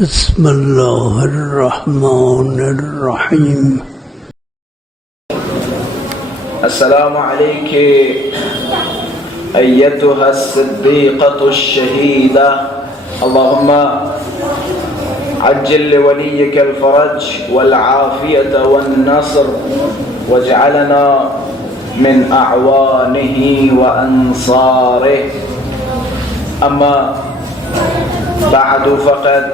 بسم اللہ الرحمن الرحیم السلام علیک ایتها الصدیقة الشہیدہ اللہم عجل لولیک الفرج والعافیة والنصر واجعلنا من اعوانه وانصاره اما بعد فقد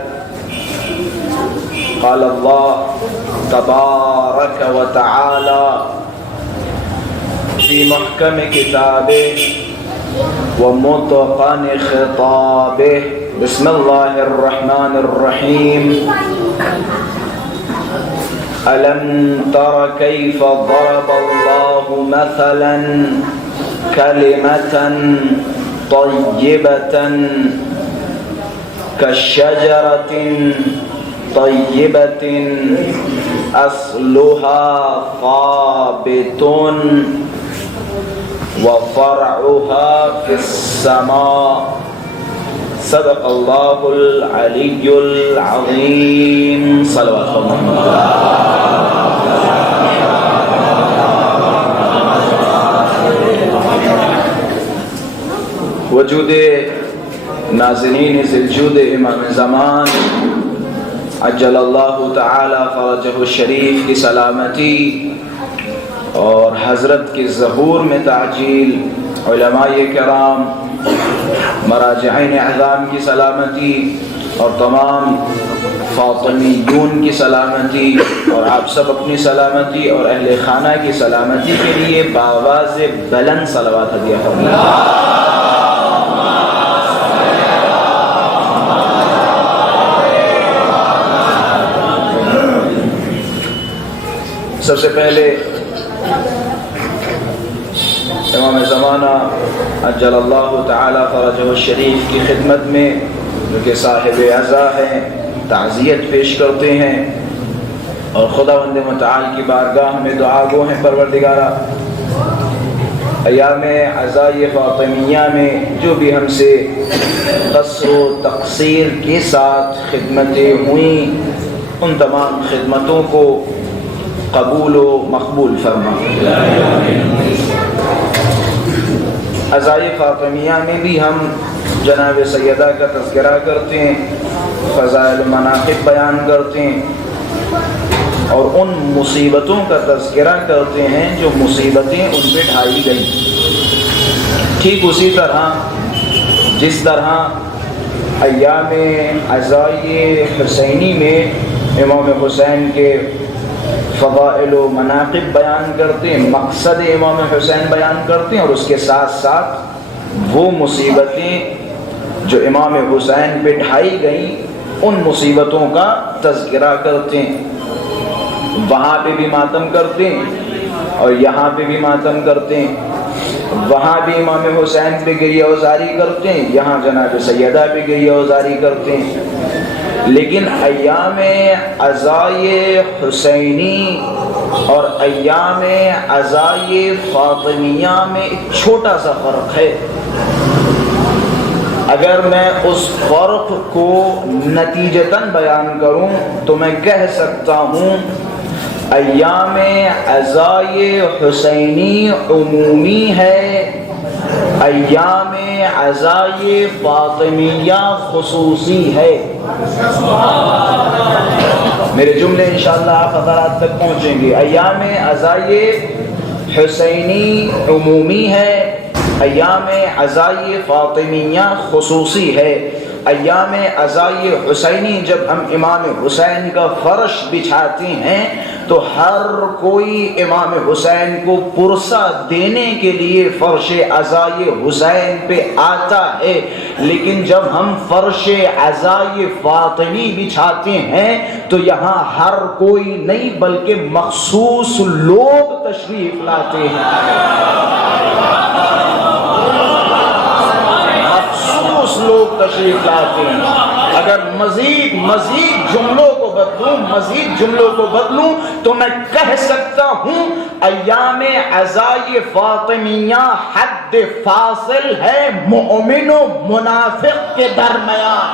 قال الله تبارك وتعالى في محكم كتابه ومتقن خطابه بسم الله الرحمن الرحيم ألم تر كيف ضرب الله مثلا كلمة طيبة كالشجرة طيبة أصلها ثابت وفرعها في السماء صدق الله العلي العظيم صلوات الله وجود ناظرین ذوالجود امام زمان عجل اللہ تعالی فرجہ الشریف کی سلامتی اور حضرت کے ظہور میں تعجیل، علماء کرام، مراجعین اعظام کی سلامتی اور تمام فاطمیون کی سلامتی اور آپ سب اپنی سلامتی اور اہل خانہ کی سلامتی کے لیے بآواز بلند صلوات ہدیہ فرمائیں۔ سب سے پہلے امام زمانہ عجل اللہ تعالی فرجہ الشریف کی خدمت میں جو کہ صاحب عزا ہیں تعزیت پیش کرتے ہیں اور خداوند متعال کی بارگاہ میں دعا گو ہیں پروردگارہ ایام عزائے فاطمیہ میں جو بھی ہم سے قصر و تقصیر کے ساتھ خدمتیں ہوئیں ان تمام خدمتوں کو قبول و مقبول فرما۔ عزائے فاطمیہ میں بھی ہم جناب سیدہ کا تذکرہ کرتے ہیں، فضائل و مناقب بیان کرتے ہیں اور ان مصیبتوں کا تذکرہ کرتے ہیں جو مصیبتیں ان پہ ڈھائی گئیں۔ ٹھیک اسی طرح جس طرح ایام عزائے حسینی میں امام حسین کے فضائل و مناقب بیان کرتے ہیں، مقصد امام حسین بیان کرتے ہیں اور اس کے ساتھ ساتھ وہ مصیبتیں جو امام حسین پہ ڈھائی گئیں ان مصیبتوں کا تذکرہ کرتے ہیں۔ وہاں پہ بھی ماتم کرتے ہیں اور یہاں پہ بھی ماتم کرتے ہیں، وہاں بھی امام حسین پہ گریہ وزاری کرتے ہیں، یہاں جناب سیدہ پہ گریہ وزاری کرتے ہیں۔ لیکن ایام عزائے حسینی اور ایام عزائے فاطمیہ میں ایک چھوٹا سا فرق ہے۔ اگر میں اس فرق کو نتیجتاً بیان کروں تو میں کہہ سکتا ہوں ایام عزائے حسینی عمومی ہے، ایام عزائے فاطمیہ خصوصی ہے۔ میرے جملے انشاءاللہ آپ حضرات تک پہنچیں گے۔ ایام عزائے حسینی عمومی ہے، ایام عزائے فاطمیہ خصوصی ہے۔ ایام عزائے حسینی جب ہم امام حسین کا فرش بچھاتے ہیں تو ہر کوئی امام حسین کو پرسہ دینے کے لیے فرش عزائے حسین پہ آتا ہے، لیکن جب ہم فرش عزائے فاطمی بچھاتے ہیں تو یہاں ہر کوئی نہیں بلکہ مخصوص لوگ تشریف لاتے ہیں، مخصوص لوگ تشریف لاتے ہیں۔ اگر مزید جملوں کو بدلوں تو میں کہہ سکتا ہوں ایام عزائے فاطمیہ حد فاصل ہے مومن و منافق کے درمیان۔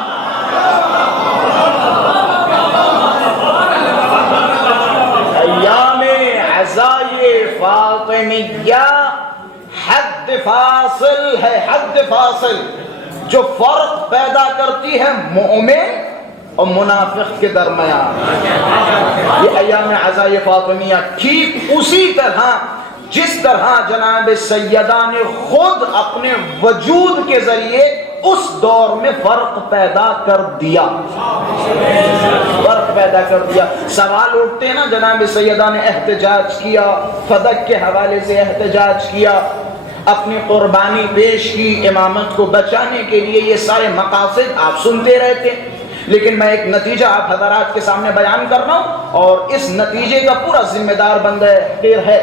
حد فاصل جو فرق پیدا کرتی ہے مومن اور منافق کے درمیان. یہ ایام عزائے فاطمیہ ٹھیک اسی طرح جس طرح جناب سیدہ نے خود اپنے وجود کے ذریعے اس دور میں فرق پیدا کر دیا. فرق پیدا کر دیا. سوال اٹھتے ہیں نا، جناب سیدہ نے احتجاج کیا، فدق کے حوالے سے احتجاج کیا، اپنی قربانی پیش کی امامت کو بچانے کے لیے. یہ سارے مقاصد آپ سنتے رہتے، لیکن میں ایک نتیجہ آپ حضرات کے سامنے بیان کر رہا ہوں، اور اس نتیجے کا پورا ذمہ دار بندہ خیر ہے.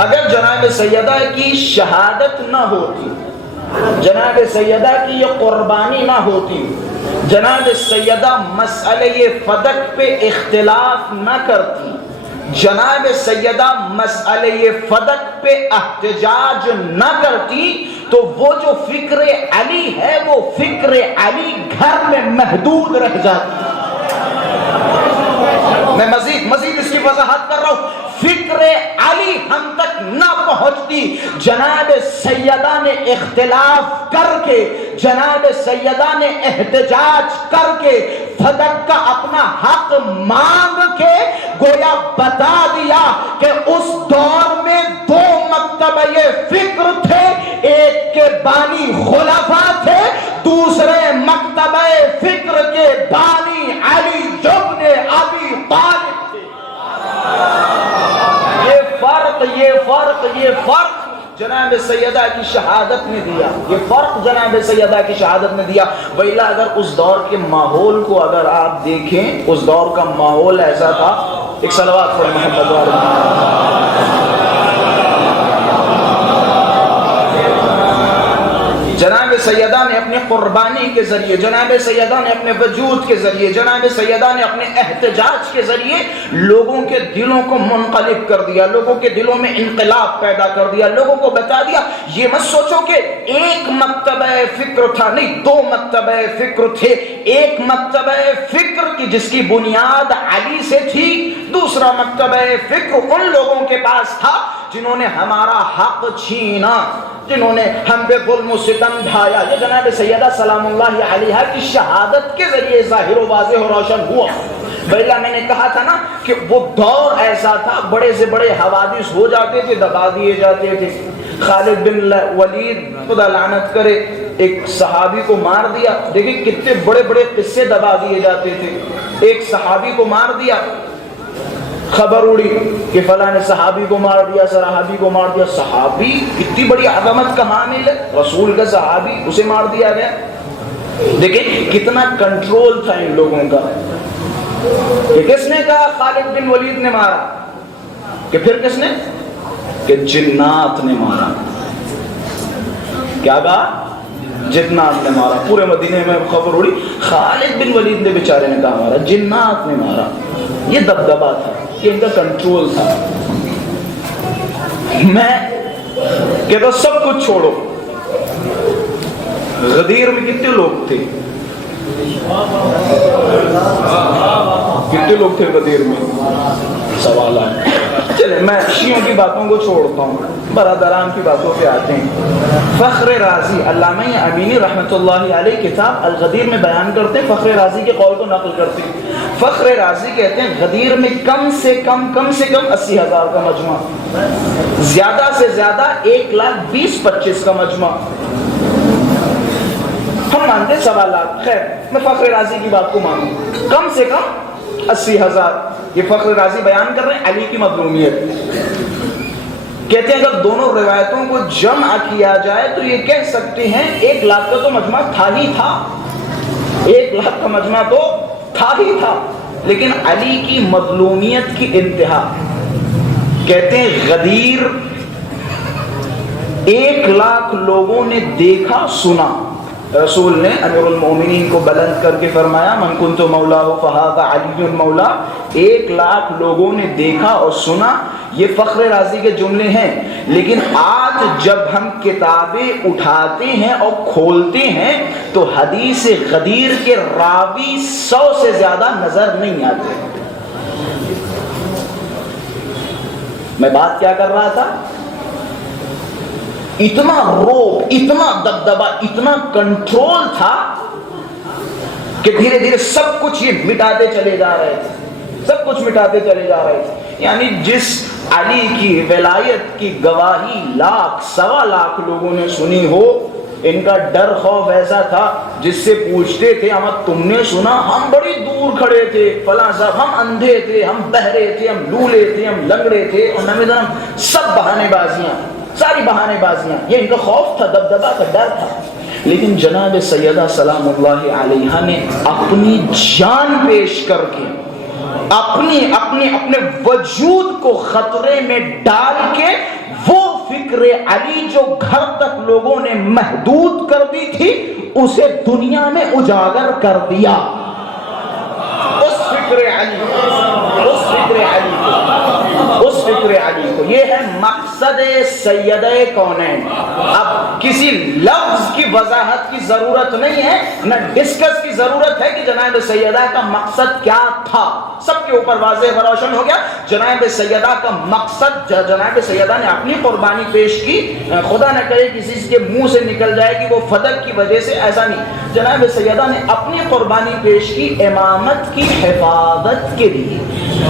اگر جناب سیدہ کی شہادت نہ ہوتی، جناب سیدہ کی یہ قربانی نہ ہوتی، جناب سیدہ مسئلہ فدق پہ اختلاف نہ کرتی، جناب سیدہ مسئلہ فدق پہ احتجاج نہ کرتی، تو وہ جو فکر علی ہے وہ فکر علی گھر میں محدود رہ جاتی. میں مزید اس کی وضاحت کر رہا ہوں. فکر علی ہم تک نہ پہنچتی. جناب سیدہ نے اختلاف کر کے، جناب سیدہ نے احتجاج کر کے، فدق کا اپنا حق مانگ کے گویا بتا دیا کہ اس دور میں دو مکتبہ فکر تھے، ایک کے بانی خلفاء تھے، دوسرے مکتبہ فکر کے بانی علی ابن ابی طالب تھے. یہ فرق جناب سیدہ کی شہادت نے دیا. یہ فرق جناب سیدہ کی شہادت نے دیا. ویلا اگر اس دور کے ماحول کو اگر آپ دیکھیں، اس دور کا ماحول ایسا تھا. ایک صلوات پڑھیں محمد والے. جناب سیدہ نے اپنے قربانی کے ذریعے، جناب سیدہ نے اپنے وجود کے ذریعے، جناب سیدہ نے اپنے احتجاج کے ذریعے لوگوں کے دلوں کو منقلب کر دیا، لوگوں کے دلوں میں انقلاب پیدا کر دیا، لوگوں کو بتا دیا. یہ مت سوچو کہ ایک مکتبہ فکر تھا، نہیں، دو مکتبہ فکر تھے. ایک مکتبہ فکر کی جس کی بنیاد علی سے تھی، دوسرا مکتبہ فکر ان لوگوں کے پاس تھا جنہوں نے ہمارا حق چھینا، جنہوں نے ہم پہ ظلم و ستم ڈھایا. یہ جناب سیدہ سلام اللہ علیہا کی شہادت کے ذریعے ظاہر و واضح و روشن ہوا. پہلا میں نے کہا تھا نا کہ وہ دور ایسا تھا، بڑے سے بڑے حوادث ہو جاتے تھے، دبا دیے جاتے تھے. خالد بن ولید خدا لعنت کرے، ایک صحابی کو مار دیا. دیکھیں کتنے بڑے بڑے قصے دبا دیے جاتے تھے. ایک صحابی کو مار دیا، خبر اڑی کہ فلاں نے صحابی کو مار دیا، صحابی کو مار دیا. صحابی اتنی بڑی عظمت کا حامل ہے، رسول کا صحابی، اسے مار دیا گیا. دیکھیں کتنا کنٹرول تھا ان لوگوں کا. کہ کس نے کہا خالد بن ولید نے مارا، کہ پھر کس نے، کہ جنات نے مارا. کیا کہا؟ جنات نے مارا. پورے مدینے میں خبر اڑی خالد بن ولید نے بیچارے نے کہا مارا، جنات نے مارا. یہ دبدبا تھا، یہ ان کا کنٹرول تھا. میں کہتا سب کچھ چھوڑو. غدیر میں کتنے لوگ تھے؟ کتنے لوگ تھے غدیر میں؟ سوال ہے. چلے میں شیعوں کی باتوں کو چھوڑتا ہوں، برادران کی باتوں پہ آتے ہیں. فخر رازی، علامہ امینی رحمۃ اللہ علیہ کتاب الغدیر میں بیان کرتے ہیں، فخر رازی کے قول کو نقل کرتے ہیں. فخر رازی کہتے ہیں غدیر میں کم سے کم 80,000 کا مجمع، زیادہ سے زیادہ 1,20,25 کا مجمع. ہم مانتے 1.25 لاکھ، خیر میں فخر رازی کی بات کو مانوں. کم سے کم 80,000. یہ فخر رازی بیان کر رہے ہیں علی کی مظلومیت. کہتے ہیں اگر دونوں روایتوں کو جمع کیا جائے تو یہ کہہ سکتے ہیں 1 لاکھ کا تو مجمع تھا ہی تھا، 1 لاکھ کا مجمع تو تھا ہی تھا. لیکن علی کی مظلومیت کی انتہا. کہتے ہیں غدیر 1 لاکھ لوگوں نے دیکھا سنا. رسول نے امیر المومنین کو بلند کر کے فرمایا من کنت مولا فہذا علی مولا. 1 لاکھ لوگوں نے دیکھا اور سنا. یہ فخر رازی کے جملے ہیں. لیکن آج جب ہم کتابیں اٹھاتے ہیں اور کھولتے ہیں تو حدیث غدیر کے راوی 100 سے زیادہ نظر نہیں آتے. میں بات کیا کر رہا تھا؟ اتنا روب، اتنا دبدبا، اتنا کنٹرول تھا کہ دھیرے دھیرے سب کچھ یہ مٹاتے چلے جا رہے تھے، سب کچھ مٹاتے چلے جا رہے تھے. یعنی جس علی کی ولایت کی گواہی لاکھ سوا لاکھ لوگوں نے سنی ہو، ان کا ڈر خوف ایسا تھا جس سے پوچھتے تھے احمد تم نے سنا؟ ہم بڑی دور کھڑے تھے، فلاں صاحب ہم اندھے تھے، ہم بہرے تھے، ہم لولے تھے، ہم لنگڑے تھے، اور سب بہانے بازیاں، ساری بہانے بازیاں. یہ ان کا خوف تھا، دبدبا تھا، ڈر تھا. لیکن جناب سیدہ سلام اللہ علیہا نے اپنی جان پیش کر کے، اپنے وجود کو خطرے میں ڈال کے، وہ فکر علی جو گھر تک لوگوں نے محدود کر دی تھی اسے دنیا میں اجاگر کر دیا. اس فکر علی کو یہ ہے مقصد سیدہ کونین. اب کسی لفظ کی وضاحت کی ضرورت نہیں ہے، نہ ڈسکس کی ضرورت ہے کہ جناب سیدہ کا مقصد کیا تھا. سب کے اوپر واضح و روشن ہو گیا. جناب سیدہ کا مقصد، جناب سیدہ نے اپنی قربانی پیش کی. خدا نہ کرے کسی کے منہ سے نکل جائے کہ وہ فدق کی وجہ سے، ایسا نہیں. جناب سیدہ نے اپنی قربانی پیش کی امامت کی حفاظت کے لیے،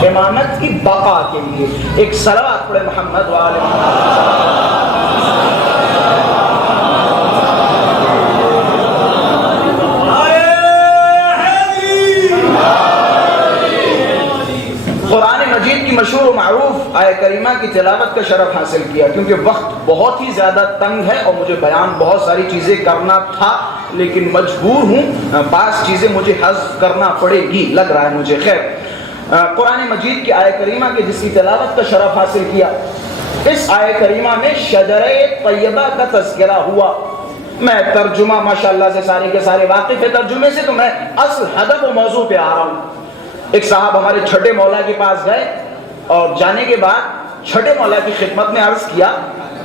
امامت کی بقا کے لیے. ایک صلوات پڑھے محمد وآلہ قرآن مجید کی مشہور و معروف آیہ کریمہ کی تلاوت کا شرف حاصل کیا. کیونکہ وقت بہت ہی زیادہ تنگ ہے اور مجھے بیان بہت ساری چیزیں کرنا تھا، لیکن مجبور ہوں، بعض چیزیں مجھے حذف کرنا پڑے گی لگ رہا ہے مجھے. خیر، قرآن مجید کی آیہ کریمہ کی جس کی تلاوت کا شرف حاصل کیا، اس آیہ کریمہ میں شجرہ طیبہ کا تذکرہ ہوا. میں ترجمہ ماشاءاللہ سے سارے کے سارے واقف ہے ترجمے سے، تو میں اصل ہدف و موضوع پہ آ رہا ہوں. ایک صاحب ہمارے چھٹے مولا کے پاس گئے اور جانے کے بعد چھٹے مولا کی خدمت میں عرض کیا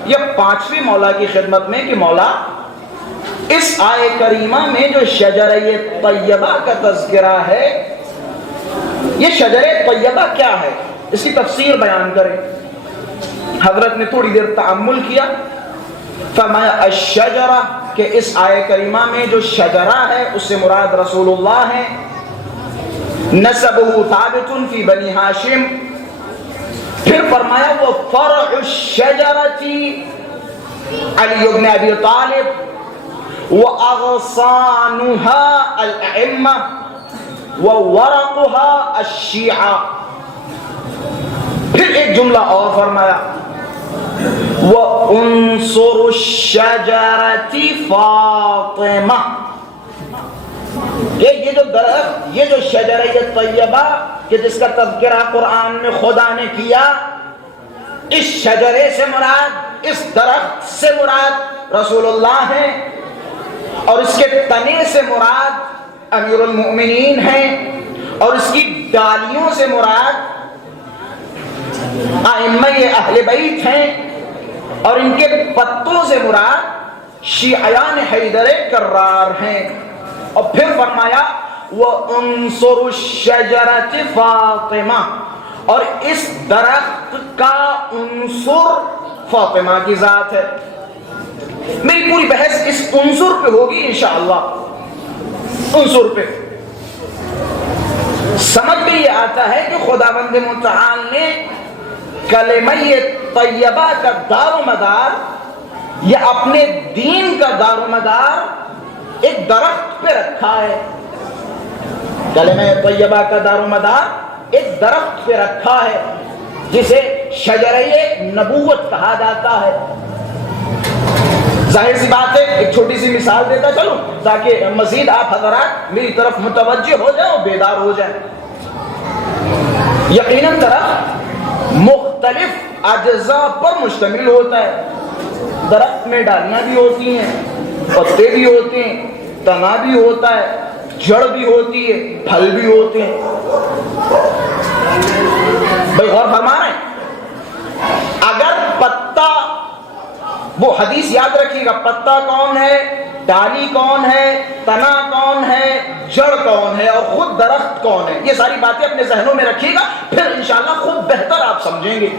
یا پانچویں مولا کی خدمت میں کہ مولا، اس آیہ کریمہ میں جو شجرہ طیبہ کا تذکرہ ہے، یہ شجرہ طیبہ کیا ہے؟ اس کی تفسیر بیان کریں. حضرت نے تھوڑی دیر تأمل کیا، فرمایا الشجرہ، کہ اس آیہ کریمہ میں جو شجرہ ہے اس سے مراد رسول اللہ ہے. نسبہ ثابت فی بنی ہاشم. پھر فرمایا وہ فرع الشجرۃ علی بن ابی طالب واغصانها الائمہ وورقها الشیعہ. پھر ایک جملہ اور فرمایا وعنصر الشجرۃ فاطمہ، کہ یہ جو درخت، یہ جو شجرہ طیبہ کہ جس کا تذکرہ قرآن میں خدا نے کیا، اس شجرے سے مراد، اس درخت سے مراد رسول اللہ ہے، اور اس کے تنے سے مراد امیر المؤمنین ہیں، اور اس کی ڈالیوں سے مراد ائمہ اہل بیت ہیں، اور ان کے پتوں سے مراد شیعیان حیدر کرار ہیں. اور پھر فرمایا وعنصر الشجرۃ فاطمہ، اور اس درخت کا عنصر فاطمہ کی ذات ہے. میری پوری بحث اس عنصر پہ ہوگی انشاءاللہ. عنصر پہ سمجھ میں یہ آتا ہے کہ خداوند متعال نے کلمہ طیبہ کا دار و مدار یا اپنے دین کا دار و مدار ایک درخت پہ رکھا ہے. کلمہ طیبہ کا دار و مدار ایک درخت پہ رکھا ہے جسے شجرہ نبوت کہا جاتا ہے. ظاہر سی بات ہے، ایک چھوٹی سی مثال دیتا چلوں تاکہ مزید آپ حضرات میری طرف متوجہ ہو جائیں اور بیدار ہو جائیں. یقیناً درخت مختلف اجزاء پر مشتمل ہوتا ہے. درخت میں ڈالیاں بھی ہوتی ہیں، پتے بھی ہوتے ہیں، تنا بھی ہوتا ہے، جڑ بھی ہوتی ہے، پھل بھی ہوتے ہیں. بھائی غور فرما رہے ہیں؟ اگر پتا، وہ حدیث یاد رکھیے گا، پتا کون ہے، ڈالی کون ہے، تنا کون ہے، جڑ کون ہے، اور خود درخت کون ہے، یہ ساری باتیں اپنے ذہنوں میں رکھیے گا، پھر انشاءاللہ خوب بہتر آپ سمجھیں گے.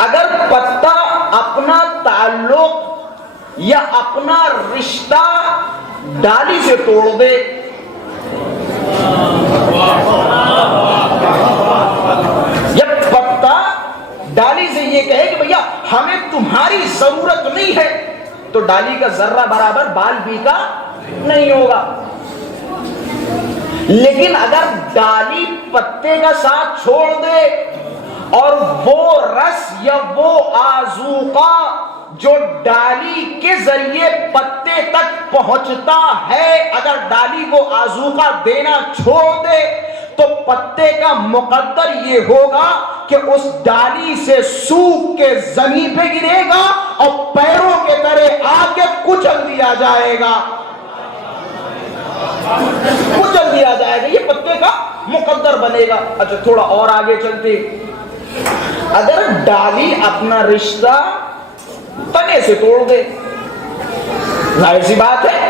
اگر پتا تعلق یا اپنا رشتہ ڈالی سے توڑ دے، یا پتا ڈالی سے یہ کہے کہ بھیا ہمیں تمہاری ضرورت نہیں ہے، تو ڈالی کا ذرہ برابر بال بھی کا نہیں ہوگا۔ لیکن اگر ڈالی پتے کا ساتھ چھوڑ دے اور وہ رس یا وہ آذوقہ جو ڈالی کے ذریعے پتے تک پہنچتا ہے، اگر ڈالی وہ آذوقہ دینا چھوڑ دے تو پتے کا مقدر یہ ہوگا کہ اس ڈالی سے سوکھ کے زمین پہ گرے گا اور پیروں کے طرح آ کے کچل دیا جائے گا، کچل دیا جائے گا، یہ پتے کا مقدر بنے گا۔ اچھا تھوڑا اور آگے چلتے، اگر ڈالی اپنا رشتہ تنے سے توڑ دے، ظاہر سی بات ہے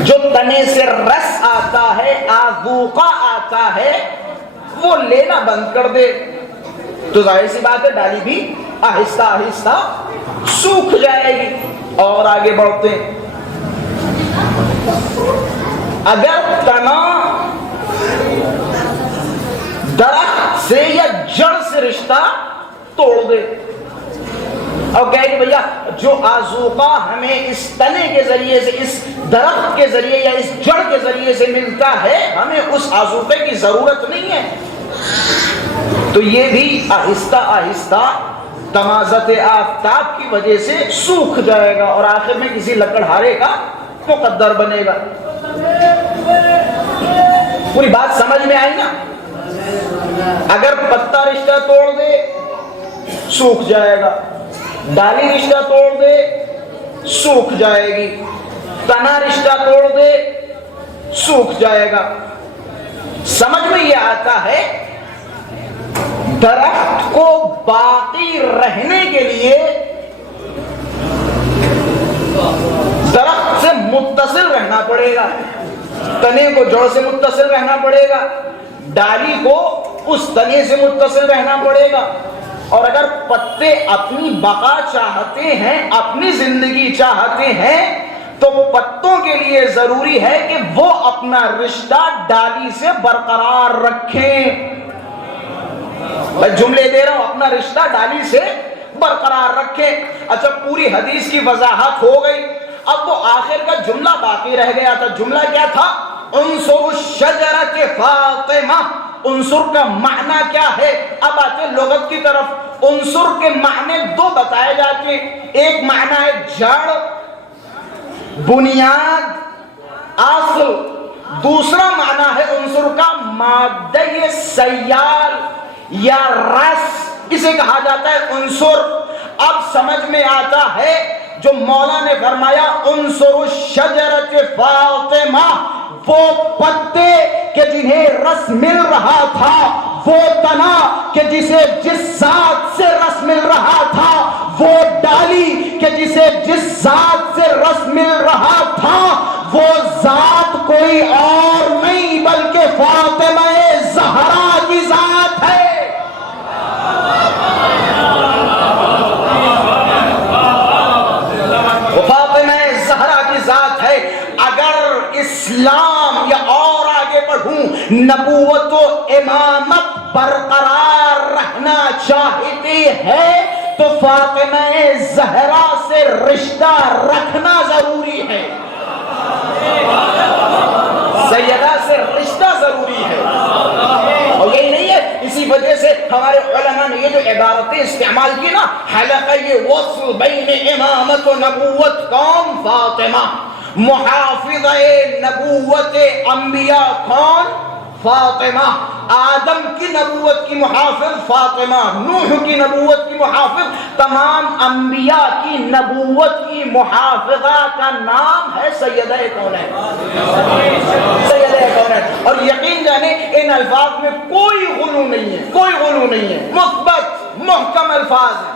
جو تنے سے رس آتا ہے، آذوقہ آتا ہے، وہ لینا بند کر دے، تو ظاہر سی بات ہے ڈالی بھی آہستہ آہستہ سوکھ جائے گی۔ اور آگے بڑھتے ہیں، اگر تنا درخت سے یا جڑ سے رشتہ توڑ دے اور کہے کہ بھیا جو آذوقہ ہمیں اس تنے کے ذریعے سے، اس درخت کے ذریعے یا اس جڑ کے ذریعے سے ملتا ہے، ہمیں اس آذوقے کی ضرورت نہیں ہے، تو یہ بھی آہستہ آہستہ تمازت آفتاب کی وجہ سے سوکھ جائے گا اور آخر میں کسی لکڑہارے کا مقدر بنے گا۔ پوری بات سمجھ میں آئی نا؟ اگر پتا رشتہ توڑ دے سوکھ جائے گا، ڈالی رشتہ توڑ دے سوکھ جائے گی، تنا رشتہ توڑ دے سوکھ جائے گا۔ سمجھ میں یہ آتا ہے درخت کو باقی رہنے کے لیے درخت سے متصل رہنا پڑے گا، تنے کو جڑ سے متصل رہنا پڑے گا، ڈالی کو اس تنے سے متصل رہنا پڑے گا، اور اگر پتے اپنی بقا چاہتے ہیں، اپنی زندگی چاہتے ہیں، تو پتوں کے لیے ضروری ہے کہ وہ اپنا رشتہ ڈالی سے برقرار رکھیں۔ میں جملے دے رہا ہوں، اپنا رشتہ ڈالی سے برقرار رکھیں۔ اچھا پوری حدیث کی وضاحت ہو گئی، اب وہ آخر کا جملہ باقی رہ گیا تھا۔ جملہ کیا تھا؟ انصر الشجرۃ فاطمہ۔ انصر کا معنی کیا ہے؟ اب آتے لغت کی طرف۔ انصر کے معنی دو بتائے جاتے ہیں، ایک معنی ہے جڑ، بنیاد، اصل، دوسرا معنی ہے انصر کا مادہ سیال یا رس، اسے کہا جاتا ہے انصر۔ اب سمجھ میں آتا ہے جو مولا نے فرمایا انصر الشجرۃ فاطمہ، وہ پتے کہ جنہیں رس مل رہا تھا، وہ تنا کہ جسے جس ذات سے رس مل رہا تھا، وہ ڈالی کہ جسے جس ذات سے رس مل رہا تھا، وہ ذات کوئی اور نہیں بلکہ فاطمہ زہرا کی ذات ہے۔ اسلام یا اور آگے بڑھوں، نبوت و امامت برقرار رہنا چاہتی ہے تو فاطمہ زہرا سے رشتہ رکھنا ضروری ہے، سیدہ سے رشتہ ضروری ہے۔ اور یہی نہیں ہے، اسی وجہ سے ہمارے علماء نے یہ جو عبارتیں استعمال کی نا، حلقہ یہ وصل بین امامت و نبوت، کون؟ فاطمہ۔ محافظہ نبوت انبیاء کون؟ فاطمہ۔ آدم کی نبوت کی محافظ فاطمہ، نوح کی نبوت کی محافظ، تمام انبیاء کی نبوت کی محافظہ کا نام ہے سیدہ کونین، سیدہ کونین۔ اور یقین جانے ان الفاظ میں کوئی غلو نہیں ہے، کوئی غلو نہیں ہے، مثبت محکم الفاظ ہیں۔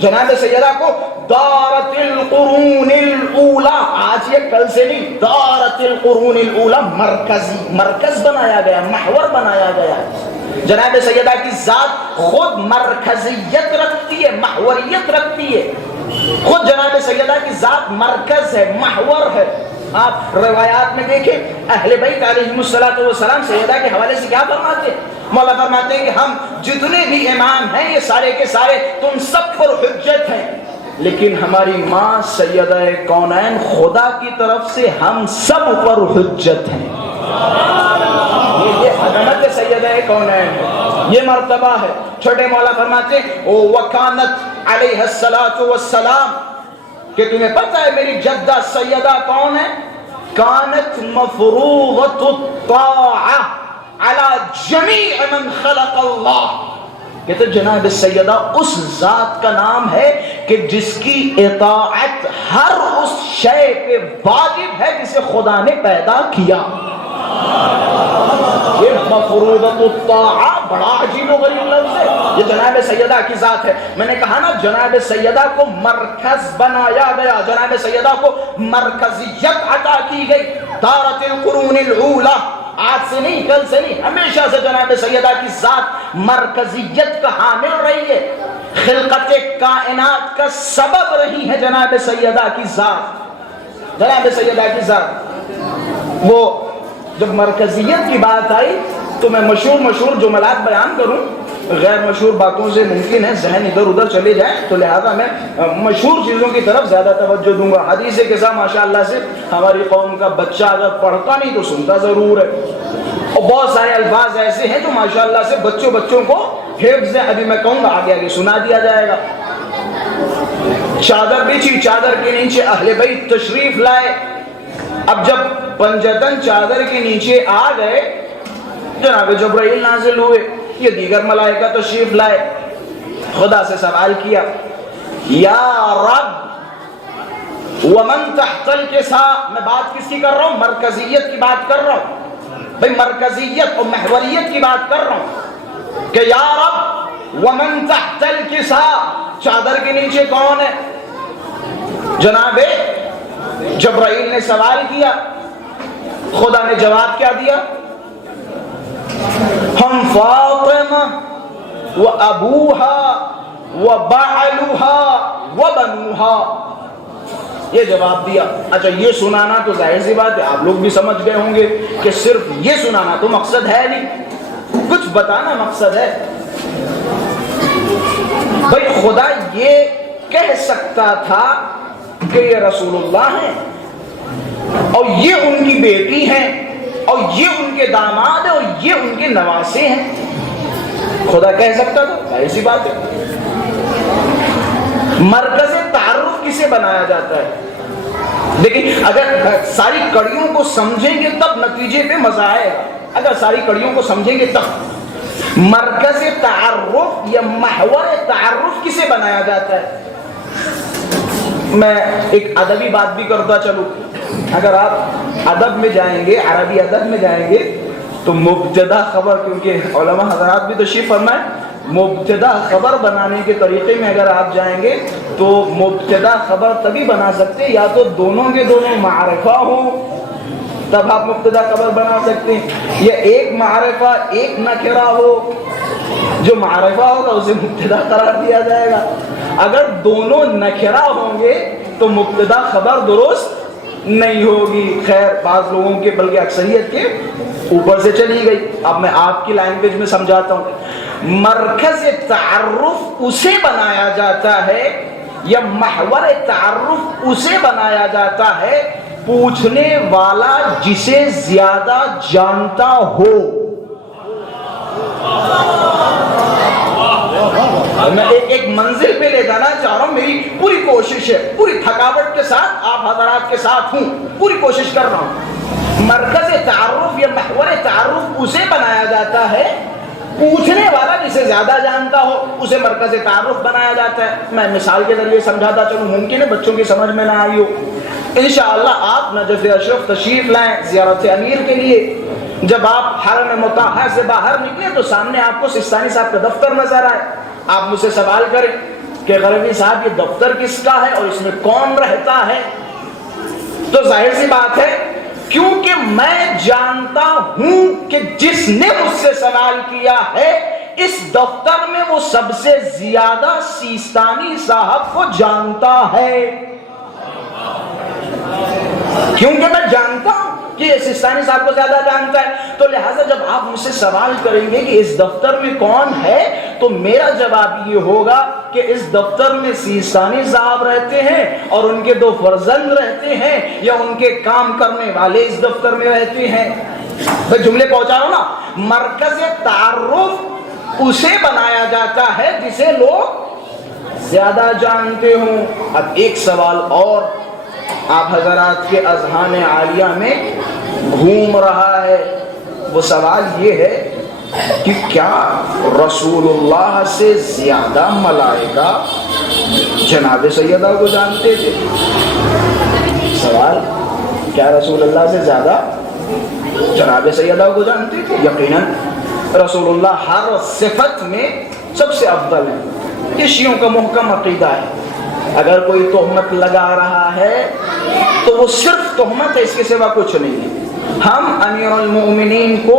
جناب سیدہ کو دارت القرون الاولی، آج یہ کل سے نہیں، دارت القرون الاولی، مرکز بنایا گیا، محور بنایا گیا. جناب سیدہ کی ذات خود مرکزیت رکھتی ہے، محوریت رکھتی ہے. خود جناب سیدہ کی ذات مرکز ہے، محور ہے. آپ روایات میں دیکھیں اہل بیت علیہم السلام سیدہ کے حوالے سے کیا فرماتے ہیں؟ مولا فرماتے ہیں کہ ہم جتنے بھی امام ہیں یہ سارے کے سارے تم سب پر حجت ہیں، لیکن ہماری ماں سیدہ کونین خدا کی طرف سے ہم سب پر حجت ہیں. یہ عظمت سیدہ کونین ہے، یہ مرتبہ ہے. چھوٹے مولا فرماتے ہیں وَكَانَتْ عَلَيْهَا الصَّلَاةُ وَالسَّلَامُ، کہ تمہیں پتہ ہے میری جدہ سیدہ کون ہے؟ کانت مفروضۃ الطاعہ علی جمیع من خلق اللہ. کہ تو جناب سیدہ اس ذات کا نام ہے کہ جس کی اطاعت ہر اس شے پہ واجب ہے جسے خدا نے پیدا کیا. یہ مفروضۃ الطاعہ بڑا عجیب و غریب لفظ ہے. یہ جناب سیدہ کی ذات ہے. میں نے کہا نا جناب سیدہ کو مرکز بنایا گیا، جناب سیدہ کو مرکزیت عطا کی گئی. دارت القرون الاولی، آج سے نہیں کل سے نہیں، ہمیشہ سے جناب سیدہ کی ذات مرکزیت کا حامل رہی ہے. خلقت کائنات کا سبب رہی ہے جناب سیدہ کی ذات. جناب سیدہ کی ذات وہ جب مرکزیت کی بات آئی تو میں مشہور جملات بیان کروں، غیر مشہور باتوں سے ممکن ہے ذہن ادھر ادھر چلے جائیں، تو لہذا میں مشہور چیزوں کی طرف زیادہ توجہ دوں گا. حدیث کے ساتھ ماشاءاللہ سے ہماری قوم کا بچہ اگر پڑھتا نہیں تو سنتا ضرور ہے، اور بہت سارے الفاظ ایسے ہیں جو ماشاءاللہ سے بچوں کو حفظ ہے. ابھی میں کہوں گا آگے سنا دیا جائے گا. چادر بچھی، چادر کے نیچے اہل بیت تشریف لائے. اب جب پنجتن چادر کے نیچے آ گئے، جناب جبرائیل نازل ہوئے، یہ دیگر ملائکہ تشریف لائے. خدا سے سوال کیا یا رب ومن تحت الکساء. میں بات کس کی کر رہا ہوں؟ مرکزیت کی بات کر رہا ہوں بھئی، مرکزیت اور محوریت کی بات کر رہا ہوں کہ یا رب ومن تحت الکساء، چادر کے نیچے کون ہے؟ جناب جبرائیل نے سوال کیا، خدا نے جواب کیا دیا؟ ہم فاطمہ و ابوہا و بعلوہا و بنوہا. یہ جواب دیا. اچھا یہ سنانا تو ظاہر سی بات ہے آپ لوگ بھی سمجھ گئے ہوں گے کہ صرف یہ سنانا تو مقصد ہے نہیں، کچھ بتانا مقصد ہے. بھئی خدا یہ کہہ سکتا تھا کہ یہ رسول اللہ ہیں اور یہ ان کی بیٹی ہیں اور یہ ان کے داماد ہیں اور یہ ان کے نواسے ہیں. خدا کہہ سکتا تھا، ایسی بات ہے. مرکز تعارف کسے بنایا جاتا ہے؟ لیکن اگر ساری کڑیوں کو سمجھیں گے تب نتیجے پہ مزہ آئے گا. اگر ساری کڑیوں کو سمجھیں گے تب مرکز تعارف یا محور تعارف کسے بنایا جاتا ہے. میں ایک ادبی بات بھی کرتا چلوں. اگر آپ ادب میں جائیں گے، عربی ادب میں جائیں گے تو مبتدا خبر، کیونکہ علماء حضرات بھی تشریف فرمائیں، مبتدا خبر بنانے کے طریقے میں اگر آپ جائیں گے تو مبتدا خبر تبھی بنا سکتے یا تو دونوں کے دونوں معرفہ ہوں تب آپ مبتدا خبر بنا سکتے ہیں، یا ایک معرفہ ایک نکرہ ہو، جو معرفہ ہوگا اسے مبتدا قرار دیا جائے گا. اگر دونوں نکرہ ہوں گے تو مبتدا خبر درست نہیں ہوگی. خیر بعض لوگوں کے بلکہ اکثریت کے اوپر سے چلی گئی. اب میں آپ کی لینگویج میں سمجھاتا ہوں. مرکز تعارف اسے بنایا جاتا ہے یا محور تعارف اسے بنایا جاتا ہے پوچھنے والا جسے زیادہ جانتا ہو. میں ایک منزل پہ لے جانا چاہ رہا ہوں، میری پوری کوشش ہے، پوری تھکاوٹ کے ساتھ آپ حضرات کے ساتھ ہوں، پوری کوشش کر رہا ہوں. مرکز تعارف یا محور تعارف اسے بنایا جاتا ہے پوچھنے والا جسے زیادہ جانتا ہو، اسے مرکز تعارف بنایا جاتا ہے. میں مثال کے ذریعے سمجھاتا چلوں، ممکن ہے بچوں کی سمجھ میں نہ آئی ہو. انشاءاللہ آپ نجف اشرف تشریف لائیں زیارت امیر کے لیے. جب آپ حرم مطہر سے باہر نکلے تو سامنے آپ کو سستانی صاحب کا دفتر نظر آئے. آپ مجھ سے سوال کریں کہ غربی صاحب یہ دفتر کس کا ہے اور اس میں کون رہتا ہے؟ تو ظاہر سی بات ہے، کیونکہ میں جانتا ہوں کہ جس نے مجھ سے سوال کیا ہے اس دفتر میں وہ سب سے زیادہ سیستانی صاحب کو جانتا ہے، کیونکہ میں جانتا ہوں کہ یہ سیستانی صاحب کو زیادہ جانتا ہے۔ تو لہٰذا جب آپ مجھ سے سوال کریں گے کہ اس دفتر میں کون ہے، تو میرا جواب یہ ہوگا کہ اس دفتر میں سیستانی صاحب رہتے ہیں اور ان کے 2 فرزند رہتے ہیں، یا ان کے کام کرنے والے اس دفتر میں رہتے ہیں۔ میں جملے پہنچا رہا ہوں نا۔ مرکز تعارف اسے بنایا جاتا ہے جسے لوگ زیادہ جانتے ہوں۔ اب ایک سوال اور آپ حضرات کے اذہان عالیہ میں گھوم رہا ہے، وہ سوال یہ ہے کہ کیا رسول اللہ سے زیادہ ملائکہ جناب سیدہ کو جانتے تھے؟ سوال، کیا رسول اللہ سے زیادہ جناب سیدہ کو جانتے تھے؟ یقیناً رسول اللہ ہر صفت میں سب سے افضل ہے۔ یہ شیعوں کا محکم عقیدہ ہے، اگر کوئی تہمت لگا رہا ہے تو وہ صرف تہمت ہے، اس کے سوا کچھ نہیں ہے۔ ہم امیر المؤمنین کو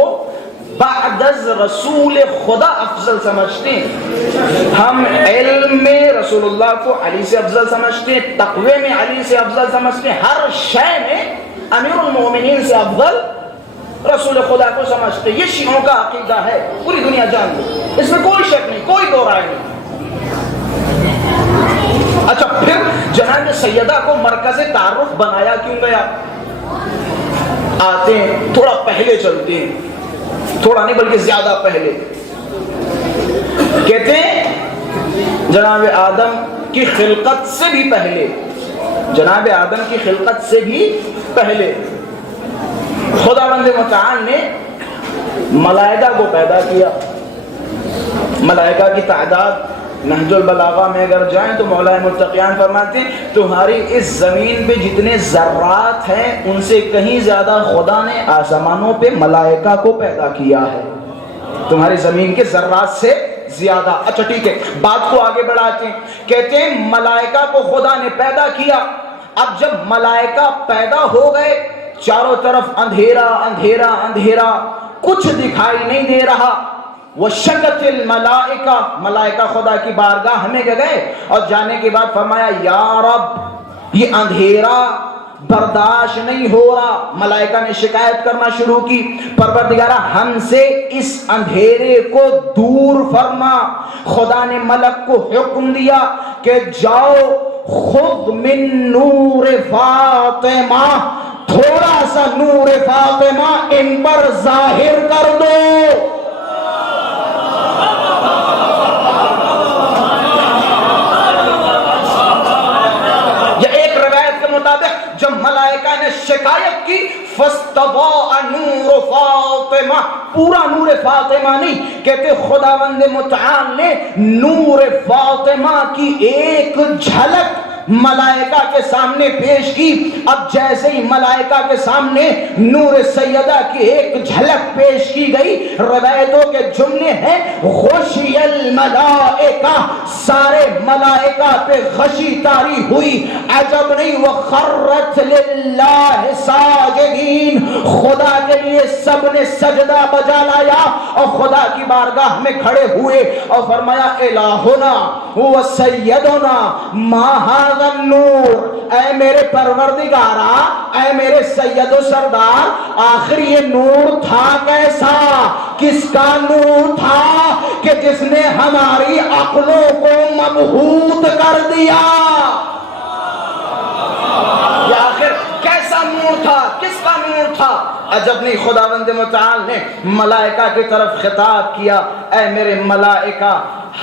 بعد از رسول خدا افضل سمجھتے ہیں، ہم علم میں رسول اللہ کو علی سے افضل سمجھتے ہیں، تقوی میں علی سے افضل سمجھتے ہیں، ہر شے میں امیر المؤمنین سے افضل رسول خدا کو سمجھتے ہیں۔ یہ شیعوں کا عقیدہ ہے، پوری دنیا جان لے، اس میں کوئی شک نہیں، کوئی دو رائے نہیں۔ اچھا، پھر جناب سیدہ کو مرکز تعارف بنایا کیوں گیا؟ آتے ہیں، تھوڑا پہلے چلتے ہیں، تھوڑا نہیں بلکہ زیادہ پہلے۔ کہتے ہیں جناب آدم کی خلقت سے بھی پہلے، جناب آدم کی خلقت سے بھی پہلے خداوند متعال نے ملائکہ کو پیدا کیا۔ ملائکہ کی تعداد نہج البلاغہ میں اگر جائیں تو مولا متقیان فرماتے ہیں تمہاری اس زمین پہ جتنے ذرات ہیں ان سے کہیں زیادہ خدا نے آسمانوں پہ ملائکہ کو پیدا کیا ہے، تمہاری زمین کے ذرات سے زیادہ۔ اچھا ٹھیک ہے، بات کو آگے بڑھاتے ہیں۔ کہتے ہیں ملائکہ کو خدا نے پیدا کیا۔ اب جب ملائکہ پیدا ہو گئے، چاروں طرف اندھیرا اندھیرا اندھیرا، کچھ دکھائی نہیں دے رہا۔ وَشَكَتِ الْمَلَائِكَةُ، ملائکہ خدا کی بارگاہ میں گئے اور جانے کے بعد فرمایا یا رب یہ اندھیرا برداشت نہیں ہو رہا۔ ملائکہ نے شکایت کرنا شروع کی، پروردگارہ ہم سے اس اندھیرے کو دور فرما۔ خدا نے ملک کو حکم دیا کہ جاؤ خود من نور فاطمہ، تھوڑا سا نور فاطمہ ان پر ظاہر کر دو۔ جب ملائکہ نے شکایت کی فاستضاء نور فاطمہ، پورا نور فاطمہ نہیں، کہتے خداوند متعال نے نور فاطمہ کی ایک جھلک ملائکہ کے سامنے پیش کی۔ اب جیسے ہی ملائکہ کے سامنے نور سیدہ کی ایک جھلک پیش کی گئی، روایتوں کے جملے ہیں غشی الملائکہ، سارے ملائکہ پہ غشی طاری ہوئی۔ عجب نہیں، وخرت للہ ساجدین، خدا کے لیے سب نے سجدہ بجا لایا اور خدا کی بارگاہ میں کھڑے ہوئے اور فرمایا الہنا و سیدنا ما النور، اے میرے پروردگارا، اے میرے سید و سردار، آخر یہ نور تھا کیسا؟ کس کا نور تھا کہ جس نے ہماری عقلوں کو مبہوت کر دیا؟ یہ آخر کیسا نور تھا؟ کس کا نور تھا؟ عجب نہیں، خداوند متعال نے ملائکہ کی طرف خطاب کیا، اے میرے ملائکہ،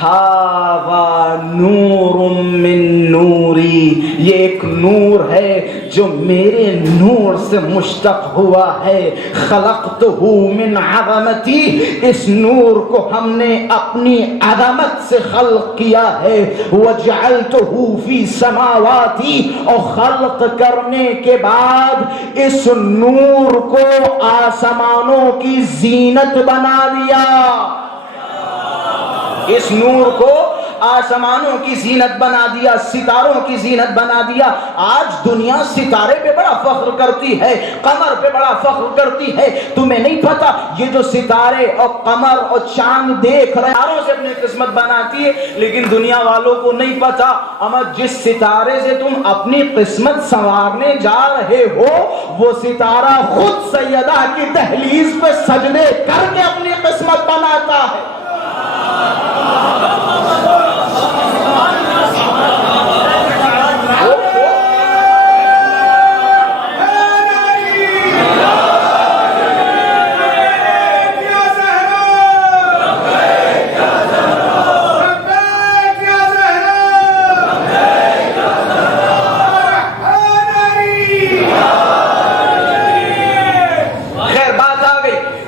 ہاوا نور من نوری، یہ ایک نور ہے جو میرے نور سے مشتق ہوا ہے۔ خلقتہ من عظمتی، اس نور کو ہم نے اپنی عظمت سے خلق کیا ہے۔ وجعلتہ فی سماواتی، اور خلق کرنے کے بعد اس نور کو آسمانوں کی زینت بنا دیا۔ اس نور کو آسمانوں کی زینت بنا دیا، ستاروں کی زینت بنا دیا۔ آج دنیا ستارے پہ بڑا فخر کرتی ہے، قمر پہ بڑا فخر کرتی ہے۔ تمہیں نہیں پتا یہ جو ستارے اور قمر اور چاند دیکھ رہے ستاروں سے اپنی قسمت بناتی ہے، لیکن دنیا والوں کو نہیں پتا اما جس ستارے سے تم اپنی قسمت سنوارنے جا رہے ہو وہ ستارہ خود سیدہ کی دہلیز پہ سجدے کر کے اپنی قسمت بناتا ہے۔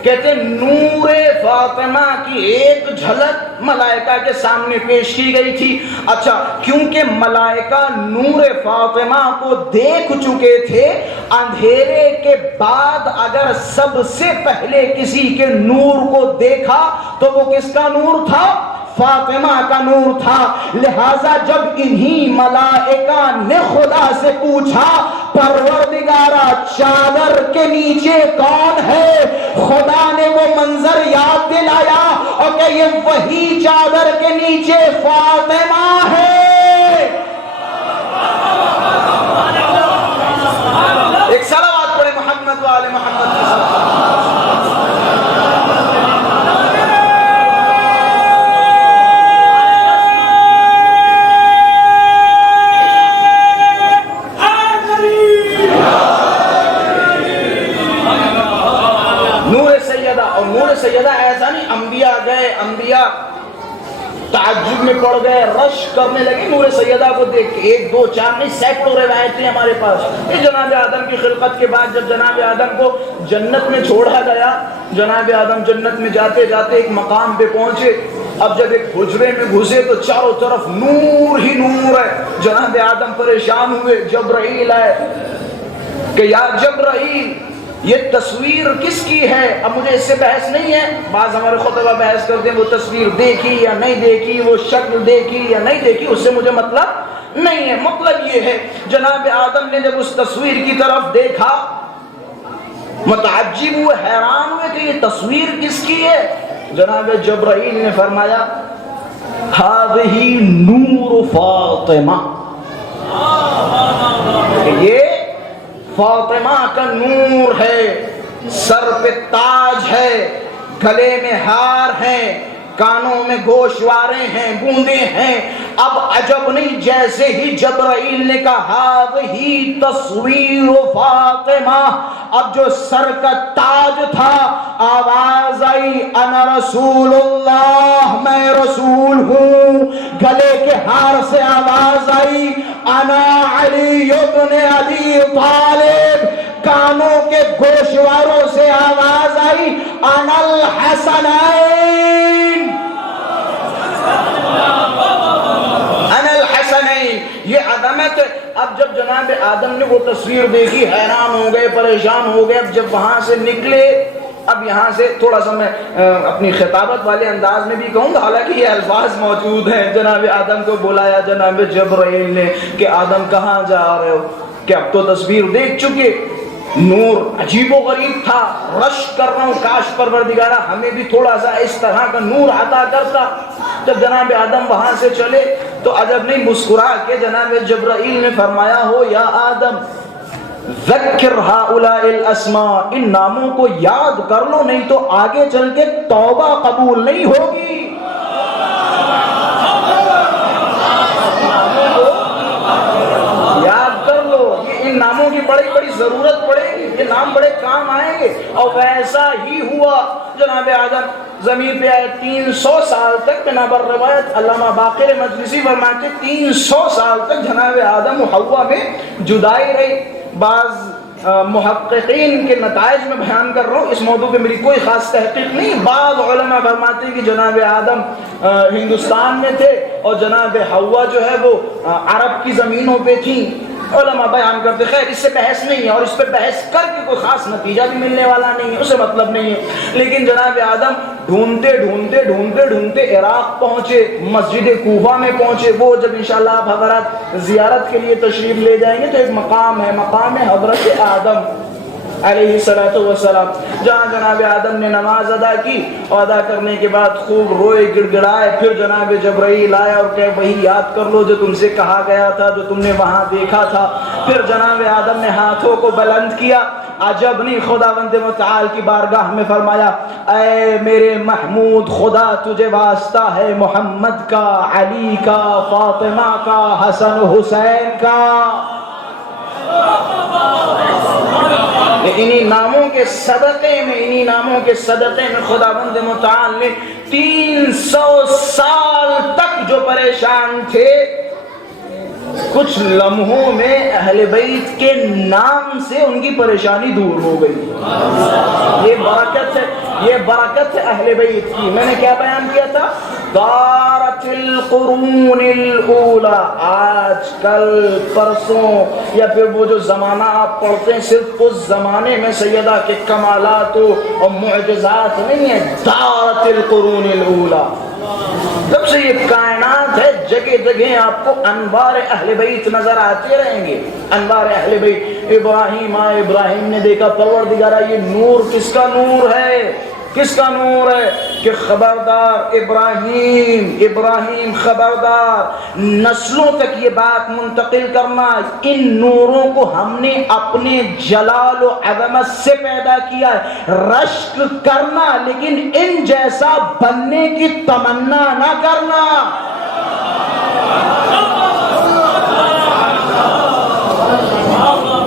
کہتے نور فاطمہ کی ایک جھلک ملائکہ کے سامنے پیش کی گئی تھی۔ اچھا، کیونکہ ملائکہ نور فاطمہ کو دیکھ چکے تھے، اندھیرے کے بعد اگر سب سے پہلے کسی کے نور کو دیکھا تو وہ کس کا نور تھا؟ فاطمہ کا نور تھا۔ لہٰذا جب انہی ملائکہ نے خدا سے پوچھا پروردگارا چادر کے نیچے کون ہے، خدا نے وہ منظر یاد دلایا اور کہ یہ وہی چادر کے نیچے فاطمہ ہے۔ ایک صلوات پڑھے محمد و آل محمد کے ساتھ۔ نور سیدہ ایسا نہیں، انبیاء گئے، انبیاء تعجب میں پڑ گئے، رش کرنے لگے نور سیدہ کو دیکھ کے۔ ایک دو چار نہیں، سینکڑوں روایتیں ہمارے پاس۔ یہ جناب آدم کی خلقت کے بعد جب جناب آدم کو جنت میں چھوڑا گیا، جناب آدم جنت میں جاتے جاتے ایک مقام پہ پہنچے۔ اب جب ایک حجرے میں گھسے تو چاروں طرف نور ہی نور ہے۔ جناب آدم پریشان ہوئے، جبرائیل آئے کہ یا جبرائیل یہ تصویر کس کی ہے؟ اب مجھے اس سے بحث نہیں ہے، بعض ہمارے خطبہ بحث کرتے ہیں وہ تصویر دیکھی یا نہیں دیکھی، وہ شکل دیکھی یا نہیں دیکھی، اس سے مجھے مطلب نہیں ہے۔ مطلب یہ ہے جناب آدم نے جب اس تصویر کی طرف دیکھا متعجب ہوئے، حیران ہوئے کہ یہ تصویر کس کی ہے؟ جناب جبرائیل نے فرمایا ہذہ نور فاطمہ، یہ فاطمہ کا نور ہے، سر پہ تاج ہے، گلے میں ہار ہے، کانوں میں گوشوارے ہیں، بوندے ہیں۔ اب عجب نہیں، جیسے ہی جبرائیل نے کہا وہی تصویر فاطمہ، اب جو سر کا تاج تھا آواز آئی انا رسول اللہ، میں رسول ہوں۔ گلے کے ہار سے آواز آئی انا علی ابن ابی طالب۔ کانوں کے گوشواروں سے آواز آئی انا الحسنین، انا الحسنین۔ یہ عظمت۔ اب جب جناب آدم نے وہ تصویر دیکھی حیران ہو گئے، پریشان ہو گئے۔ اب جب وہاں سے نکلے، اب یہاں سے تھوڑا سا میں اپنی خطابت والے انداز میں بھی کہوں گا، حالانکہ یہ الفاظ موجود ہیں۔ جناب آدم کو بلایا جناب جبرائیل نے کہ آدم کہاں جا رہے ہو؟ کہ اب تو تصویر دیکھ چکے، نور عجیب و غریب تھا، رش کر رہا ہوں کاش پروردگارہ ہمیں بھی تھوڑا سا اس طرح کا نور عطا کرتا۔ جب جناب آدم وہاں سے چلے تو عجب نہیں، مسکرا کے جناب جبرائیل نے فرمایا ہو یا آدم ذکر ہؤلاء الاسماء، ان ناموں کو یاد کر لو نہیں تو آگے چل کے توبہ قبول نہیں ہوگی۔ یاد کر لو، ان ناموں کی بڑی بڑی ضرورت پڑے گی، یہ نام بڑے کام آئیں گے۔ اور ویسا ہی ہوا، جناب آدم زمین پہ آئے 300 سال تک، بنا بر روایت علامہ باقر مجلسی فرماتے 300 سال تک جناب آدم و حوا میں جدائی رہی۔ بعض محققین کے نتائج میں بیان کر رہا ہوں، اس موضوع پہ میری کوئی خاص تحقیق نہیں۔ بعض علماء فرماتے ہیں کہ جناب آدم ہندوستان میں تھے اور جناب حوا جو ہے وہ عرب کی زمینوں پہ تھیں۔ علماء بیان کرتے خیر اس سے بحث نہیں ہے اور اس پہ بحث کر کے کوئی خاص نتیجہ بھی ملنے والا نہیں ہے، اسے مطلب نہیں ہے. لیکن جناب آدم ڈھونڈتے ڈھونڈتے ڈھونڈتے ڈھونڈتے عراق پہنچے، مسجد کوفہ میں پہنچے. وہ جب انشاءاللہ آپ حضرات زیارت کے لیے تشریف لے جائیں گے تو ایک مقام ہے، مقام حضرت آدم علیہ السلام، جہاں جناب آدم نے نماز ادا کی اور ادا کرنے کے بعد خوب روئے گڑ گڑائے. پھر جناب جبرائیل آیا اور کہ وہی یاد کر لو جو تم سے کہا گیا تھا، جو تم نے وہاں دیکھا تھا. پھر جناب آدم نے ہاتھوں کو بلند کیا. عجب نہیں، خداوند متعال کی بارگاہ میں فرمایا اے میرے محمود، خدا تجھے واسطہ ہے محمد کا، علی کا، فاطمہ کا، حسن حسین کا. انہی ناموں کے صدقے میں خداوند متعال نے 300 سال تک جو پریشان تھے، کچھ لمحوں میں اہل بیت کے نام سے ان کی پریشانی دور ہو گئی. یہ برکت ہے اہل بیت کی. میں نے کیا بیان کیا تھا؟ دارت القرون الاولی. آج کل پرسوں یا پھر وہ جو زمانہ آپ پڑھتے ہیں صرف اس زمانے میں سیدہ کے کمالات اور معجزات نہیں ہے. دارت القرون الاولی، جب سے یہ کائنات ہے جگہ جگہ آپ کو انوار اہل بیت نظر آتے رہیں گے. انوار اہل بیت. ابراہیم آئے، ابراہیم نے دیکھا پروردگارا یہ نور کس کا نور ہے؟ کس کا نور ہے؟ کہ خبردار ابراہیم خبردار، نسلوں تک یہ بات منتقل کرنا، ان نوروں کو ہم نے اپنے جلال و عظمت سے پیدا کیا ہے. رشک کرنا لیکن ان جیسا بننے کی تمنا نہ کرنا.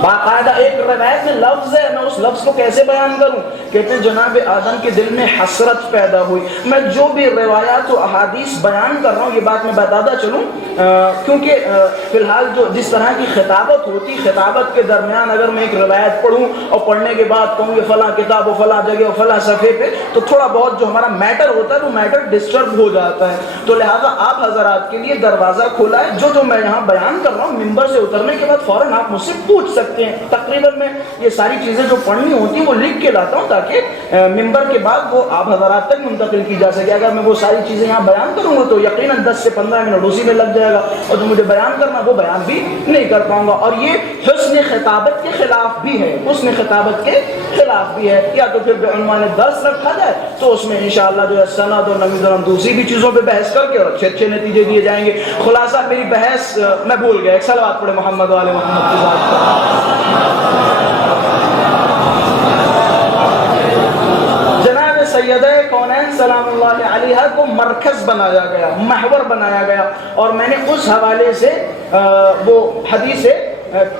باقاعدہ ایک روایت میں لفظ ہے، میں اس لفظ کو کیسے بیان کروں؟ کہتے ہیں جناب آدم کے دل میں حسرت پیدا ہوئی. میں جو بھی روایات و احادیث بیان کر رہا ہوں یہ بات میں بتاتا چلوں، کیونکہ فی الحال جو جس طرح کی خطابت ہوتی، خطابت کے درمیان اگر میں ایک روایت پڑھوں اور پڑھنے کے بعد کہوں کہ فلاں کتاب و فلاں جگہ و فلاں صفحے پہ، تو تھوڑا بہت جو ہمارا میٹر ہوتا ہے وہ میٹر ڈسٹرب ہو جاتا ہے. تو لہٰذا آپ حضرات کے لیے دروازہ کھولا ہے. جو میں یہاں بیان کر رہا ہوں ممبر سے اترنے کے بعد فوراً آپ مجھ سے پوچھ سکتے ہیں. تقریباً میں یہ ساری چیزیں جو پڑھنی ہوتی ہیں وہ لکھ کے لاتا ہوں تاکہ ممبر کے بعد وہ آپ حضرات تک منتقل کی جا سکے. اگر میں وہ ساری چیزیں یہاں بیان کروں گا تو یقیناً 10 سے 15 منٹ اسی میں لگ جائے گا، اور جو مجھے بیان کرنا وہ بیان بھی نہیں کر پاؤں گا. اور یہ حسن خطابت کے خلاف بھی ہے، حسن خطابت کے خلاف بھی ہے. یا تو پھر بعنوان درس رکھا جائے تو اس میں انشاءاللہ جو ہے سند اور نمیدرم دوسری بھی چیزوں پہ بحث کر کے اور اچھے اچھے نتیجے دیے جائیں گے. خلاصہ میری بحث میں بھول گیا، ایک صلوات پڑھے محمد والے محمد کی ذات پر. جناب سیدہ کونین سلام اللہ علیہ کو مرکز بنایا گیا، محور بنایا گیا. اور میں نے اس حوالے سے وہ حدیث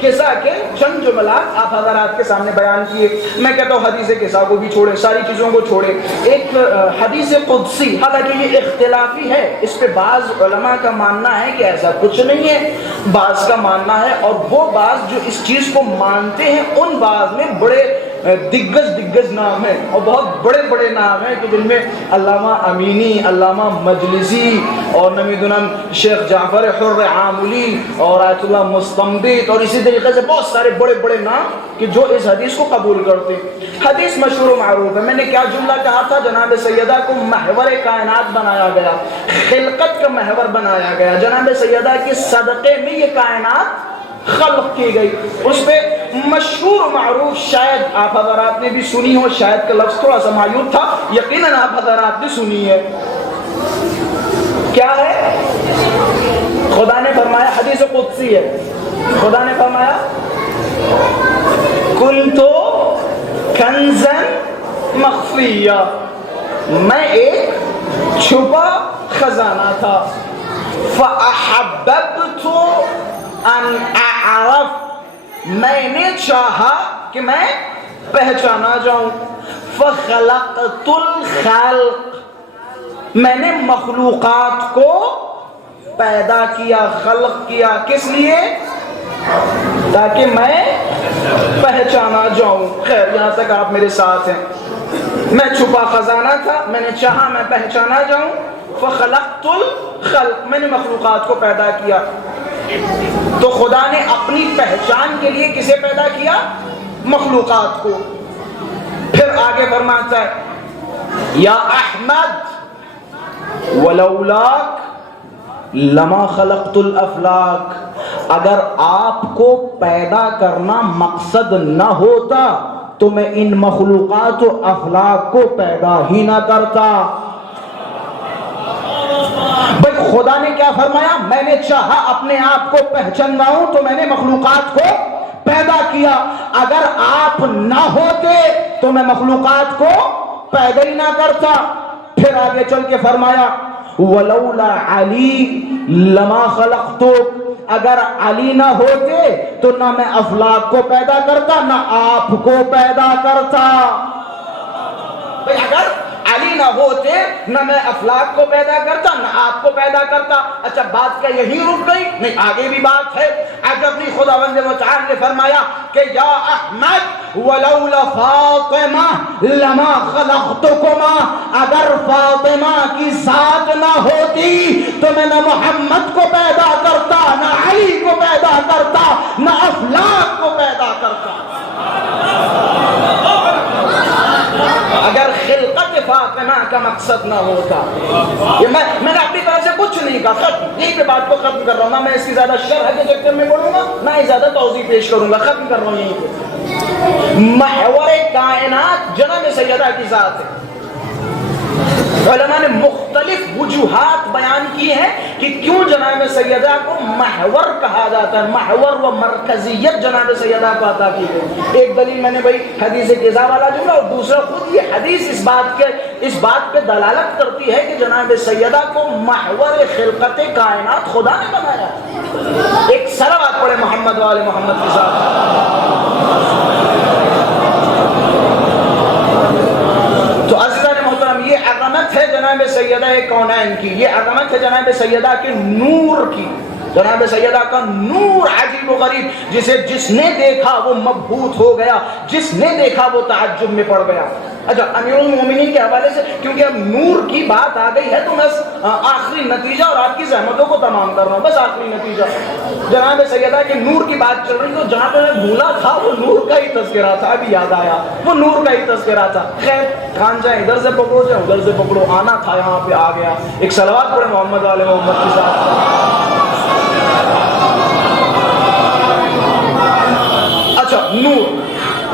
قصہ کے چند جملات آپ حضرات کے سامنے بیان کیے. میں کہتا ہوں حدیث قصہ کو بھی چھوڑے، ساری چیزوں کو چھوڑے. ایک حدیث قدسی، حالانکہ یہ اختلافی ہے، اس پہ بعض علماء کا ماننا ہے کہ ایسا کچھ نہیں ہے، بعض کا ماننا ہے. اور وہ بعض جو اس چیز کو مانتے ہیں ان بعض میں بڑے دگج نام ہیں اور بہت بڑے بڑے نام ہیں کہ جن میں علامہ امینی، علامہ مجلسی اور نمیدونم شیخ جعفر حر عاملی اور آیت اللہ مستنبط اور اسی طریقے سے بہت سارے بڑے بڑے نام کہ جو اس حدیث کو قبول کرتے ہیں. حدیث مشہور و معروف ہے. میں نے کیا جملہ کہا تھا؟ جناب سیدہ کو محور کائنات بنایا گیا، خلقت کا محور بنایا گیا. جناب سیدہ کے صدقے میں یہ کائنات خلق کی گئی. اس پہ مشہور و معروف، شاید آپ حضرات نے بھی سنی ہو، شاید کا لفظ تھوڑا سا معیوب تھا، یقیناً آپ حضرات نے سنی ہے. کیا ہے؟ خدا نے فرمایا، حدیث قدسی ہے، خدا نے فرمایا کنتو کنزن مخفیہ، میں ایک چھپا خزانہ تھا. فاحببت ان اعرف، میں نے چاہا کہ میں پہچانا جاؤں. فخلقت الخلق، میں نے مخلوقات کو پیدا کیا، خلق کیا. کس لیے؟ تاکہ میں پہچانا جاؤں. خیر یہاں تک آپ میرے ساتھ ہیں. میں چھپا خزانہ تھا، میں نے چاہا میں پہچانا جاؤں. فخلقت الخلق، میں نے مخلوقات کو پیدا کیا. تو خدا نے اپنی پہچان کے لیے کسے پیدا کیا؟ مخلوقات کو. پھر آگے فرماتا ہے یا احمد ولولاک لما خلقت الافلاک، اگر آپ کو پیدا کرنا مقصد نہ ہوتا تو میں ان مخلوقات و افلاک کو پیدا ہی نہ کرتا. بھئی خدا نے کیا فرمایا؟ میں نے چاہا اپنے آپ کو پہچانواؤں تو میں نے مخلوقات کو پیدا کیا. اگر آپ نہ ہوتے تو میں مخلوقات کو پیدا ہی نہ کرتا. پھر آگے چل کے فرمایا ولولا علی لما خلقتک، اگر علی نہ ہوتے تو نہ میں افلاک کو پیدا کرتا نہ آپ کو پیدا کرتا. اگر علی نہ ہوتے نہ میں افلاک کو پیدا کرتا نہ آپ کو پیدا کرتا. اچھا بات کیا یہی رک گئی؟ نہیں، آگے بھی بات ہے. اپنی خداوند متعال نے فرمایا کہ یا احمد ولولا فاطمہ لما خلقتکما، اگر فاطمہ کی ذات نہ ہوتی تو میں نہ محمد کو پیدا کرتا نہ علی کو پیدا کرتا نہ افلاک کو پیدا کرتا. اگر خلقت فاطمہ کا مقصد نہ ہوتا. یہ میں نے اپنی طرف سے کچھ نہیں کہا، ختم. یہی پہ بات کو ختم کر رہا ہوں. نہ میں اس کی زیادہ شرح کے چکر میں پڑھوں گا نہ ہی زیادہ توضیح پیش کروں گا. ختم کر رہا ہوں یہیں پہ. محور کائنات جناب سیدہ کی ذات ہے. علماء نے مختلف وجوہات بیان کی ہیں کہ کیوں جناب سیدہ کو محور کہا جاتا ہے. محور و مرکزیت جناب سیدہ کو عطا کی گئی. ایک دلیل میں نے بھائی حدیث قضا والا جملہ، اور دوسرا خود یہ حدیث اس بات پہ دلالت کرتی ہے کہ جناب سیدہ کو محور خلقت کائنات خدا نے بنایا. ایک صلوات پڑھے محمد والے محمد کے ساتھ. تو عزیزان محترم، یہ عظمت ہے جناب سیدہ کونین کی، یہ عظمت ہے جناب سیدہ کے نور کی. جناب سیدہ کا نور عجیب و غریب، جس نے دیکھا وہ مبہوت ہو گیا، جس نے دیکھا وہ تعجب میں پڑ گیا. اچھا امیر المومنین کے حوالے سے کیونکہ اب نور کی بات آ گئی ہے تو بس آخری نتیجہ اور آپ کی زحمتوں کو تمام کر رہا ہوں. بس آخری نتیجہ جناب سیدہ کے نور کی بات چل رہی تو جہاں پہ میں بھولا تھا وہ نور کا ہی تذکرہ تھا. ابھی یاد آیا وہ نور کا ہی تذکرہ تھا. خیر خان جائیں ادھر سے پکڑو جائیں ادھر سے پکڑو، آنا تھا یہاں پہ آ گیا. ایک صلوات پڑھے محمد والے محمد کے ساتھ. اچھا نور،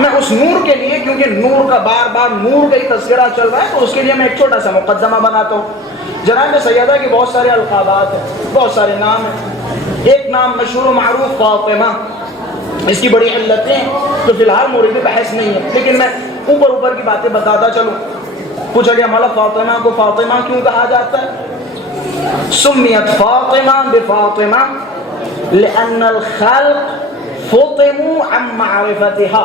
میں اس نور کے لیے کیونکہ نور کا بار بار نور کا ہی تذکرہ چل رہا ہے تو اس کے لیے میں ایک چھوٹا سا مقدمہ بناتا ہوں. جناب سیدہ کے بہت سارے القابات ہیں، بہت سارے نام ہیں. ایک نام مشہور و معروف فاطمہ، اس کی بڑی علتیں تو فی الحال مورد بحث نہیں ہے، لیکن میں اوپر کی باتیں بتاتا چلوں. پوچھا گیا مولا فاطمہ کو فاطمہ کیوں کہا جاتا ہے؟ سمیت فاطمہ بفاطمہ لأن الخلق فطموا عن معرفتها.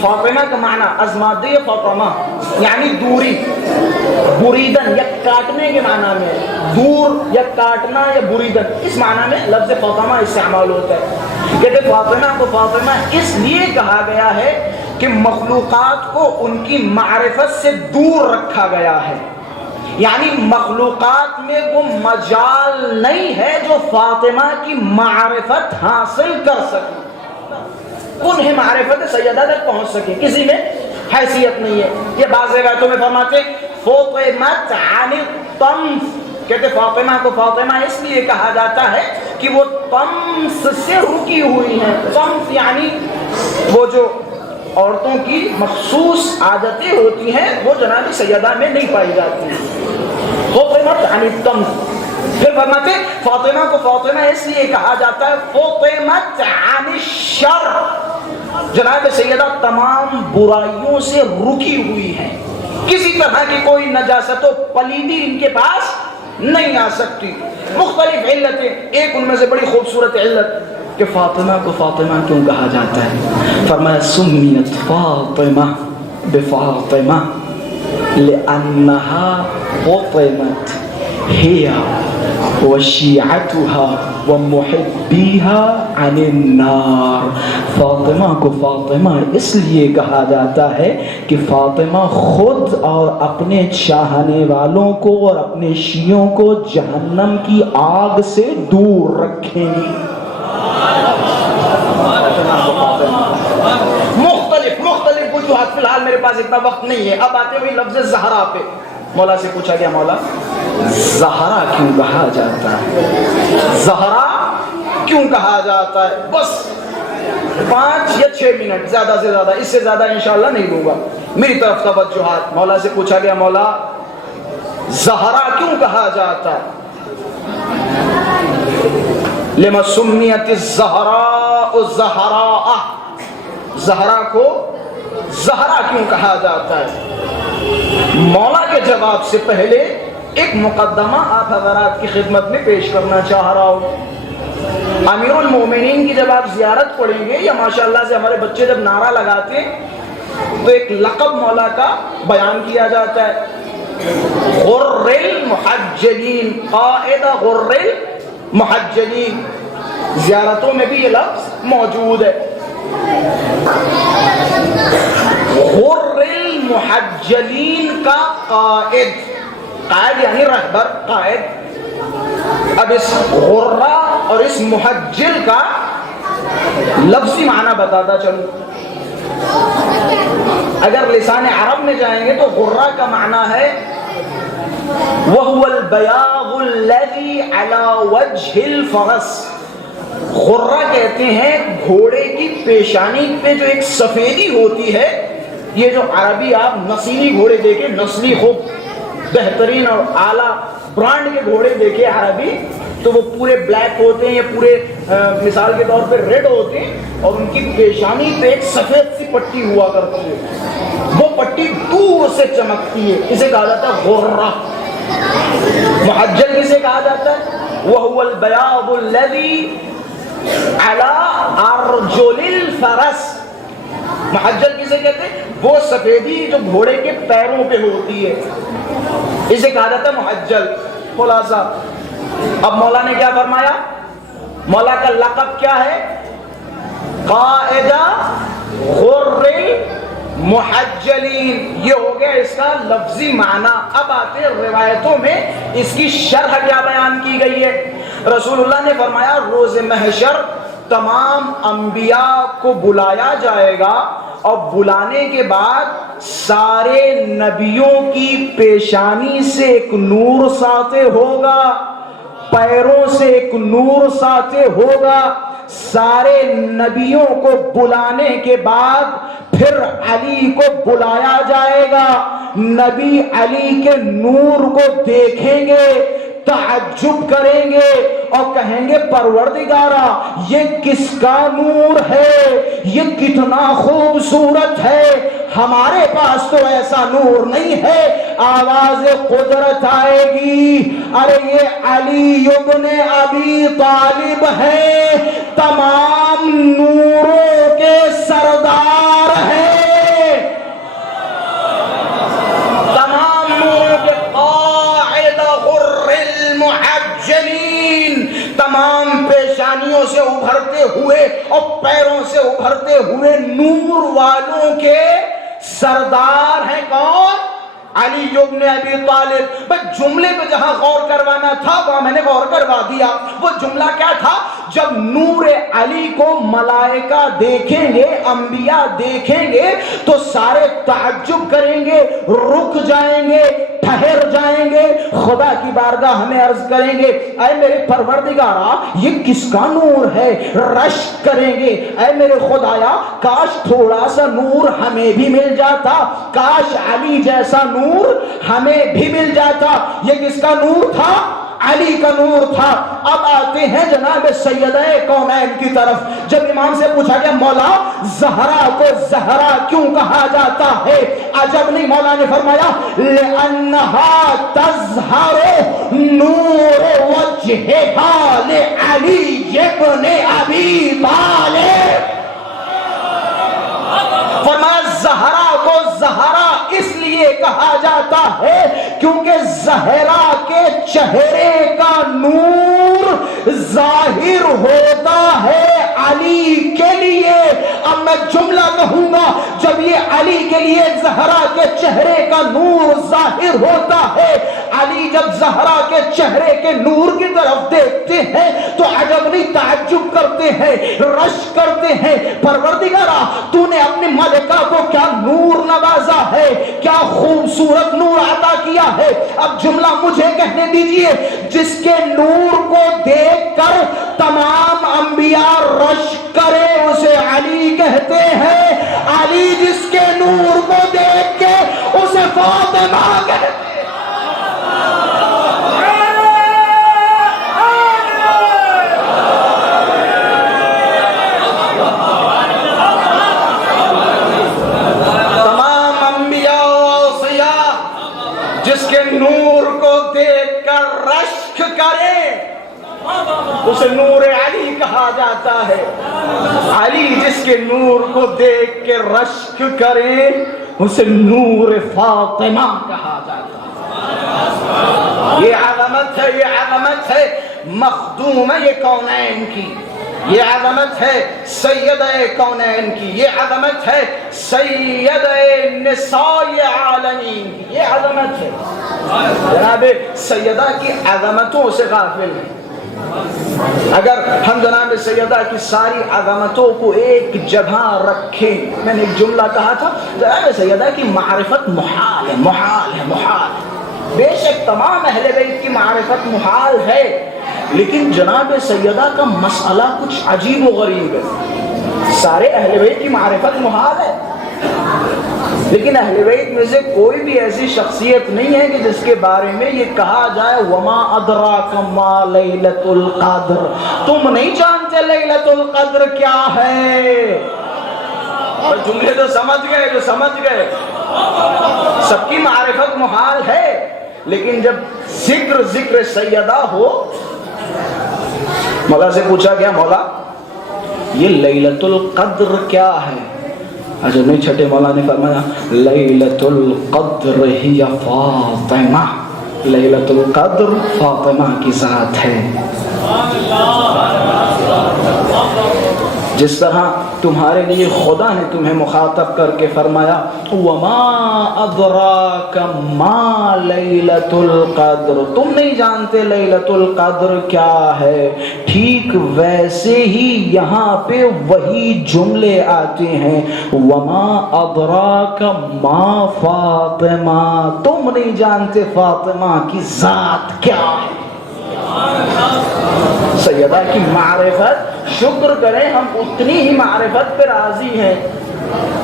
فاطمہ کا معنی از مادی فاطمہ یعنی دوری، بریدن یا کاٹنے کے معنی میں، دور یا کاٹنا یا بریدن، اس معنی میں لفظ فاطمہ استعمال ہوتا ہے. کہتے فاطمہ کو فاطمہ اس لیے کہا گیا ہے کہ مخلوقات کو ان کی معرفت سے دور رکھا گیا ہے. یعنی مخلوقات میں وہ مجال نہیں ہے جو فاطمہ کی معرفت حاصل کر سکے، انہیں معرفت سیدہ تک پہنچ سکے. کسی میں حیثیت نہیں ہے. یہ بعض روایتوں میں فرماتے فاطمت عن الطمس، کہتے فاطمہ کو فاطمہ اس لیے کہا جاتا ہے کہ وہ طمس سے رکی ہوئی ہیں. طمس یعنی وہ جو عورتوں کی مخصوص عادتیں ہوتی ہیں وہ جناب سیدہ میں نہیں پائی جاتی. فاطمت عن الطمس. پھر فرماتے فاطمہ کو فاطمہ اس لیے کہا جاتا ہے فاطمت عن الشر، جناب سیدہ تمام برائیوں سے رکی ہوئی ہیں، کسی طرح کی کوئی نجاست و پلیدی ان کے پاس نہیں آ سکتی. مختلف علتیں، ایک ان میں سے بڑی خوبصورت علت کہ فاطمہ کو فاطمہ کیوں کہا جاتا ہے. فرمایا سمیت فاطمہ بفاطمہ لأنها فطمت هي وشيعتها وَمُحِبِّيهَا عَنِ النَّارِ۔ فاطمہ کو فاطمہ اس لیے کہا جاتا ہے کہ فاطمہ خود اور اپنے چاہنے والوں کو اور اپنے شیعوں کو جہنم کی آگ سے دور رکھیں گی۔ مختلف وجوہات، فی الحال میرے پاس اتنا وقت نہیں ہے، اب آتے ہوئے لفظ زہرا پہ۔ مولا سے پوچھا گیا مولا زہرا کیوں کہا جاتا ہے؟ زہرا کیوں کہا جاتا ہے؟ بس 5 یا 6 منٹ زیادہ سے زیادہ، اس سے زیادہ انشاءاللہ نہیں دوں گا، میری طرف توجہات۔ مولا سے پوچھا گیا مولا زہرا کیوں کہا جاتا ہے؟ لما سمیت الزہراء زہراء، زہرا کو زہرا کیوں کہا جاتا ہے؟ مولا کے جواب سے پہلے ایک مقدمہ آپ حضرات کی خدمت میں پیش کرنا چاہ رہا ہوں۔ امیر المومنین کی جب آپ زیارت پڑھیں گے یا ماشاءاللہ سے ہمارے بچے جب نعرہ لگاتے ہیں تو ایک لقب مولا کا بیان کیا جاتا ہے، غر المحجلین، قائد غر المحجلین۔ زیارتوں میں بھی یہ لفظ موجود ہے، غر المحجلین کا قائد، قائد یعنی رہبر، قائد۔ اب اس غرہ اور اس محجل کا لفظی معنی بتاتا چلوں۔ اگر لسان عرب میں جائیں گے تو غرہ کا معنی ہے وَهُوَ الْبَيَاضُ الَّذِي عَلَى وَجْهِ الْفَرَسِ۔ غرہ کہتے ہیں گھوڑے کی پیشانی پہ جو ایک سفیدی ہوتی ہے۔ یہ جو عربی آپ نسلی گھوڑے دیکھیں، نسلی خوب بہترین اور اعلیٰ برانڈ کے گھوڑے دیکھیں عربی، تو وہ پورے بلیک ہوتے ہیں یا پورے مثال کے طور پہ ریڈ ہوتے ہیں، اور ان کی پیشانی پہ ایک سفید سی پٹی ہوا کرتی ہے، وہ پٹی دور سے چمکتی ہے، اسے کہا جاتا ہے غرہ۔ محجل کسے کہا جاتا ہے؟ وَهُوَ الْبَيَاضُ الَّذِي عَلَى أَرْجُلِ الْفَرَسِ۔ محجل کسے کہتے ہیں؟ وہ سفیدی جو گھوڑے کے پیروں پہ ہوتی ہے، اسے کہا جاتا ہے محجل۔ خلاصہ اب مولا نے کیا فرمایا؟ مولا کا لقب کیا ہے؟ قائد غر المحجلین۔ یہ ہو گیا اس کا لفظی معنی۔ اب آتے روایتوں میں اس کی شرح کیا بیان کی گئی ہے۔ رسول اللہ نے فرمایا روز محشر تمام انبیاء کو بلایا جائے گا، اور بلانے کے بعد سارے نبیوں کی پیشانی سے ایک نور ساطع ہوگا، پیروں سے ایک نور ساطع ہوگا۔ سارے نبیوں کو بلانے کے بعد پھر علی کو بلایا جائے گا، نبی علی کے نور کو دیکھیں گے، تعجب کریں گے اور کہیں گے پروردگارا یہ کس کا نور ہے، یہ کتنا خوبصورت ہے، ہمارے پاس تو ایسا نور نہیں ہے۔ آواز قدرت آئے گی، ارے یہ علی ابن ابی طالب ہے، تمام نوروں کے سردار ہیں، تمام نوروں کے قائد غر المحجلین، تمام پیشانیوں سے ابھرتے ہوئے اور پیروں سے ابھرتے ہوئے نور والوں کے سردار ہیں۔ کون؟ علی ابن ابی طالب۔ بس جملے پہ جہاں غور کروانا تھا وہاں میں نے غور کروا دیا۔ وہ جملہ کیا تھا؟ جب نور علی کو ملائکہ دیکھیں گے، انبیاء دیکھیں گے تو سارے تعجب کریں گے، رک جائیں گے، ٹھہر جائیں گے، خدا کی بارگاہ ہمیں عرض کریں گے اے میرے پروردگارا یہ کس کا نور ہے، رشک کریں گے اے میرے خدایا کاش تھوڑا سا نور ہمیں بھی مل جاتا، کاش علی جیسا نور ہمیں بھی مل جاتا۔ یہ کس کا نور تھا؟ علی کا نور تھا۔ اب آتے ہیں جناب سیدہ کونین کی طرف۔ جب امام سے پوچھا گیا مولا زہرا کو زہرا کیوں کہا جاتا ہے؟ عجب نہیں، مولا نے فرمایا لِأَنَّهَا تَظْهَرُ نُورُ وَجْهِهَا لِعَلِيِّ ابْنِ أَبِي طَالِبٍ۔ فرمایا زہرا کو زہرا اس لیے کہا جاتا ہے کیونکہ زہرا کے چہرے کا نور ظاہر ہوتا ہے علی کے لیے. اب میں جملہ کہوں گا, جب یہ علی کے لیے زہرا کے چہرے کا نور ظاہر ہوتا ہے, علی جب زہرا کے چہرے کے نور کی طرف دیکھتے ہیں تو عجب نہیں, تعجب کرتے ہیں, رشک کرتے ہیں, پروردگارا تو نے اپنے ملکہ کو کیا نور نوازا ہے, کیا خوبصورت نور عطا کیا ہے. اب جملہ مجھے کہنے دیجئے, جس کے نور کو دیکھ کر تمام انبیاء رشک کرے اسے علی کہتے ہیں, علی جس کے نور کو دیکھ کے اسے فاطمہ کہتے ہیں. نور کو دیکھ کر رشک کرے اسے نور علی کہا جاتا ہے. علی جس کے نور کو دیکھ کے رشک کرے اسے نور فاطمہ کہا جاتا ہے. یہ عظمت ہے, یہ عظمت ہے مخدوم یہ کونین کی, یہ عظمت ہے سیدہ کونین کی, یہ عظمت ہے سیدہ نساء عالمین کی, یہ عظمت ہے. جناب سیدہ کی عظمتوں سے غافل ہیں. اگر ہم جناب سیدہ کی ساری عظمتوں کو ایک جگہ رکھیں, میں نے ایک جملہ کہا تھا, جناب سیدہ کی معرفت محال ہے, محال ہے, محال ہے. بے شک تمام اہل بیت کی معرفت محال ہے, لیکن جناب سیدہ کا مسئلہ کچھ عجیب و غریب ہے. سارے اہل بیت کی معرفت محال ہے, لیکن اہل بیت میں سے کوئی بھی ایسی شخصیت نہیں ہے کہ جس کے بارے میں یہ کہا جائے وما ادراک ما لیلۃ القدر, تم نہیں جانتے لیلۃ القدر کیا ہے. اور جملے تو سمجھ گئے, جو سمجھ گئے. سب کی معرفت محال ہے, لیکن جب ذکر سیدہ ہو, مولا سے پوچھا گیا مولا یہ لیلۃ القدر کیا ہے. اچھا نہیں چھٹے مولا نے فرمایا لیلۃ القدر ہی فاطمہ, لیلۃ القدر فاطمہ کی ذات ہے. جس طرح تمہارے لیے خدا نے تمہیں مخاطب کر کے فرمایا وما ادراک ما لیلۃ القدر, تم نہیں جانتے لیلۃ القدر کیا ہے, ٹھیک ویسے ہی یہاں پہ وہی جملے آتے ہیں وما ادراک ما فاطمہ, تم نہیں جانتے فاطمہ کی ذات کیا ہے. سیدہ کی معرفت, شکر کریں ہم اتنی ہی معرفت پہ راضی ہیں.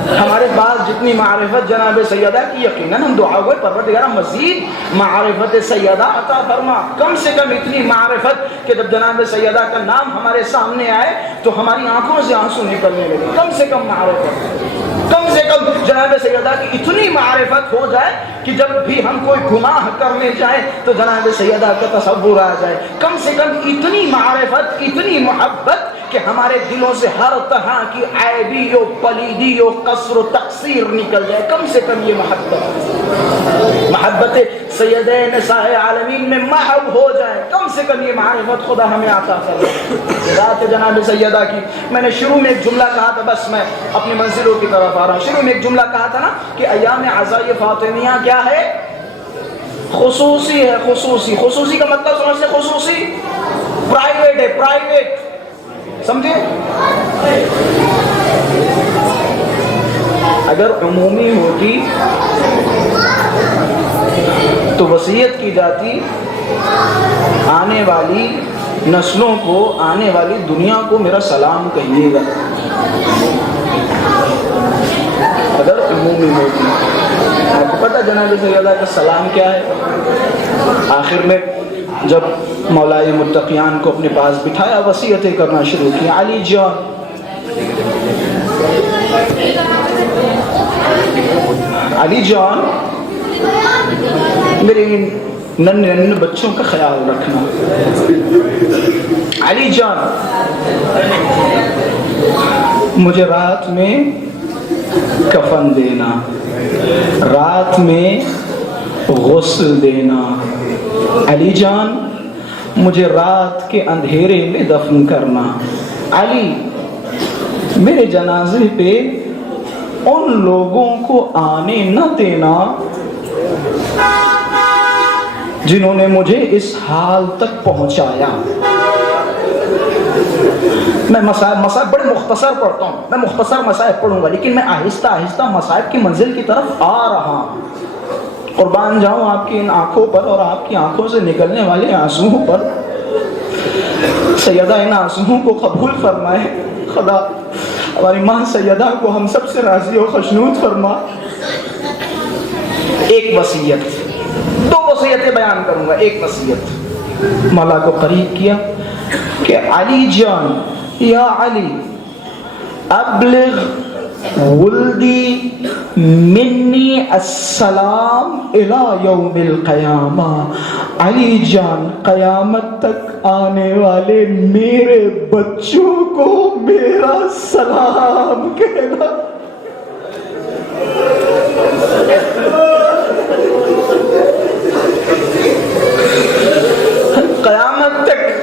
ہمارے پاس جتنی معرفت جناب سیدہ کی یقیناً ہم دعا ہوئے پروردگار مزید معرفت سیدہ عطا فرما. کم سے کم اتنی معرفت کہ جب جناب سیدہ کا نام ہمارے سامنے آئے تو ہماری آنکھوں سے آنسو نکلنے لگے. کم سے کم معرفت, کم سے کم جناب سیدہ کی اتنی معرفت ہو جائے کہ جب بھی ہم کوئی گناہ کرنے جائیں تو جناب سیدہ کا تصور آ جائے. کم سے کم اتنی معرفت, اتنی محبت کہ ہمارے دلوں سے ہر طرح کی عیبی و پلیدی و قصر و تقصیر نکل جائے. کم سے کم یہ محبت سیدہ نساء عالمین میں محو ہو جائے. کم سے کم یہ معرفت خدا ہمیں عطا فرمائے. ذات جناب سیدہ کی میں نے شروع میں ایک جملہ کہا تھا, بس میں اپنی منزلوں کی طرف آ رہا ہوں. شروع میں ایک جملہ کہا تھا نا کہ ایام عزائی فاطمیہ کیا ہے, خصوصی ہے. خصوصی, خصوصی کا مطلب سمجھتے, خصوصی پرائیویٹ ہے, پرائیویٹ سمجھے. اگر عمومی ہوتی تو وصیت کی جاتی آنے والی نسلوں کو, آنے والی دنیا کو میرا سلام کہیے گا. اگر عمومی ہوتی, آپ کو پتہ جناب سیدہ کا سلام کیا ہے. آخر میں جب مولائے متقیان کو اپنے پاس بٹھایا, وصیتیں کرنا شروع کی. علی جان, علی جان میرے ننھے بچوں کا خیال رکھنا. علی جان مجھے رات میں کفن دینا, رات میں غسل دینا. علی جان مجھے رات کے اندھیرے میں دفن کرنا. علی میرے جنازے پہ ان لوگوں کو آنے نہ دینا جنہوں نے مجھے اس حال تک پہنچایا. میں مسائب بڑے مختصر پڑھتا ہوں, میں مختصر مسائب پڑھوں گا, لیکن میں آہستہ آہستہ مسائب کی منزل کی طرف آ رہا ہوں. قربان جاؤں آپ کی ان آنکھوں پر اور آپ کی آنکھوں سے نکلنے والے آنسوؤں پر. سیدہ ان آنسوؤں کو قبول فرمائے. خدا ہماری ماں سیدہ کو ہم سب سے راضی و خشنود فرما. ایک وصیت, 2 وصیتیں بیان کروں گا. ایک وصیت مولا کو قریب کیا کہ علی جان, یا علی ابلغ ولدی منی السلام الی یوم القیامہ. علی جان قیامت تک آنے والے میرے بچوں کو میرا سلام کہنا.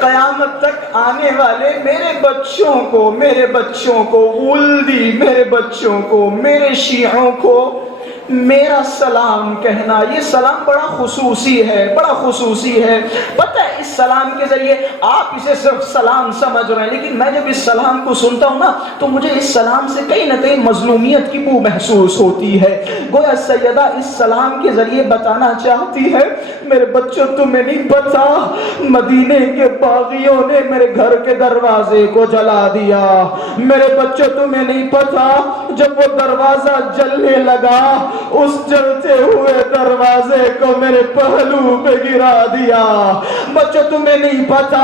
قیامت تک آنے والے میرے بچوں کو ولدی, میرے بچوں کو, میرے شیعوں کو میرا سلام کہنا. یہ سلام بڑا خصوصی ہے. پتہ ہے اس سلام کے ذریعے آپ اسے صرف سلام سمجھ رہے ہیں, لیکن میں جب اس سلام کو سنتا ہوں نا تو مجھے اس سلام سے کہیں نہ کہیں مظلومیت کی بو محسوس ہوتی ہے. گویا سیدہ اس سلام کے ذریعے بتانا چاہتی ہے میرے بچوں تمہیں نہیں پتا مدینے کے باغیوں نے میرے گھر کے دروازے کو جلا دیا. میرے بچوں تمہیں نہیں پتا جب وہ دروازہ جلنے لگا اس جلتے ہوئے دروازے کو میرے پہلو پہ گرا دیا. بچوں تمہیں نہیں پتا.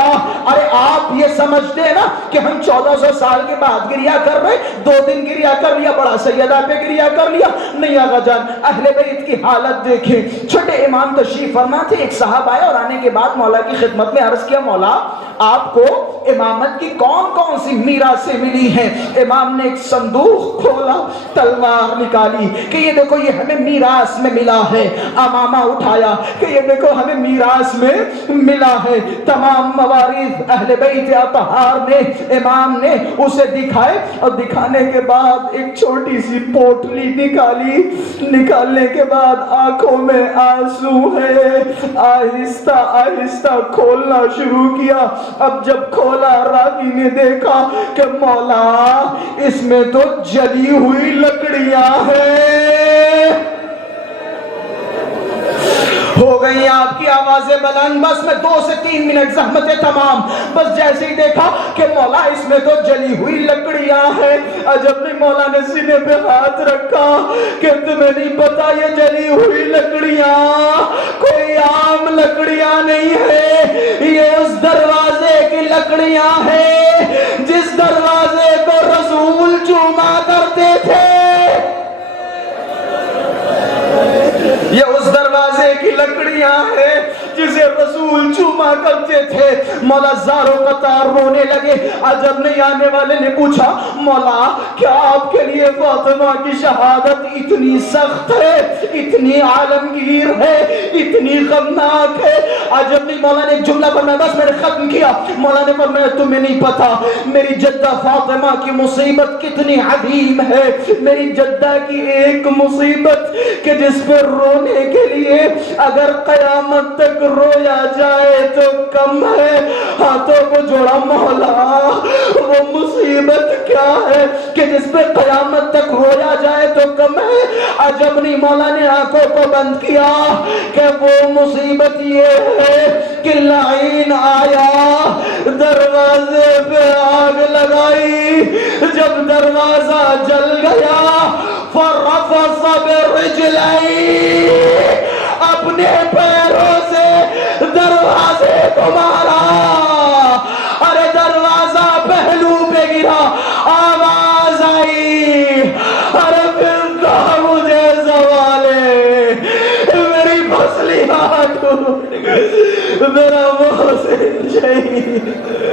ارے آپ یہ سمجھتے ہیں نا کہ ہم 1400 سال کے بعد گریا کر رہے, 2 دن گریا کر لیا, بڑا سیدہ پہ گریا کر لیا. نہیں آقا جان, اہل بیت کی حالت دیکھیں. چھوٹے امام تشریف فرما تھے, ایک صاحب آئے اور آنے کے بعد مولا کی خدمت میں عرض کیا, مولا آپ کو امامت کی کون کون سی میراثیں ملی ہیں؟ امام نے ایک صندوق کھولا, تلوار نکالی کہ یہ دیکھو یہ ہمیں میراث میں ملا ہے. امامہ اٹھایا کہ یہ دیکھو ہمیں میراث میں ملا ہے. تمام موارث اہل بیت اطہار نے, امام نے اسے دکھائے اور دکھانے کے بعد ایک چھوٹی سی پوٹلی نکالی. نکالنے کے بعد آنکھوں میں آنسو ہے, آہستہ آہستہ کھولنا شروع کیا. اب جب کھولا راوی نے دیکھا کہ مولا اس میں تو جلی ہوئی لکڑیاں ہیں. ہو گئی آپ کی آوازیں بلند. بس میں 2 سے 3 منٹ زحمت تمام. بس جیسے ہی دیکھا کہ مولا اس میں تو جلی ہوئی لکڑیاں ہیں. عجب نہیں, مولا نے سینے پہ ہاتھ رکھا کہ تمہیں نہیں پتا یہ جلی ہوئی لکڑیاں کوئی عام لکڑیاں نہیں ہے, یہ اس دروازے کی لکڑیاں ہیں جس دروازے کو رسول چوما کرتے تھے. یہ اس دروازے کی لکڑیاں ہیں جسے رسول چوما کرتے تھے. مولا زارو قطار رونے لگے. عجب نہیں, آنے والے نے پوچھا مولا کیا آپ کے لیے فاطمہ کی شہادت اتنی سخت ہے, اتنی عالمگیر ہے, اتنی غمناک ہے؟ عجب نہیں, مولا نے ایک جملہ فرمایا, بس میں نے ختم کیا. مولا نے فرمایا تمہیں نہیں پتا میری جدہ فاطمہ کی مصیبت کتنی عظیم ہے. میری جدہ کی ایک مصیبت کہ جس پہ رونے کے لیے اگر قیامت تک رویا جائے تو کم ہے. ہاتھوں کو جوڑا, مولا وہ مصیبت کیا ہے کہ جس پہ قیامت تک رویا جائے تو کم ہے؟ عجب نہیں, مولا نے آنکھوں کو بند کیا کہ وہ مصیبت یہ ہے کہ لعین آیا, دروازے پہ آگ لگائی. جب دروازہ جل گیا فرفض برجلئی, اپنے پیروں سے دروازے کو مارا. ارے دروازہ پہلو پہ گرا, آواز آئی, ارے پھر تو مجھے سوالے, میری پسلیاں ٹوٹ گئی, میرا محسن شہید.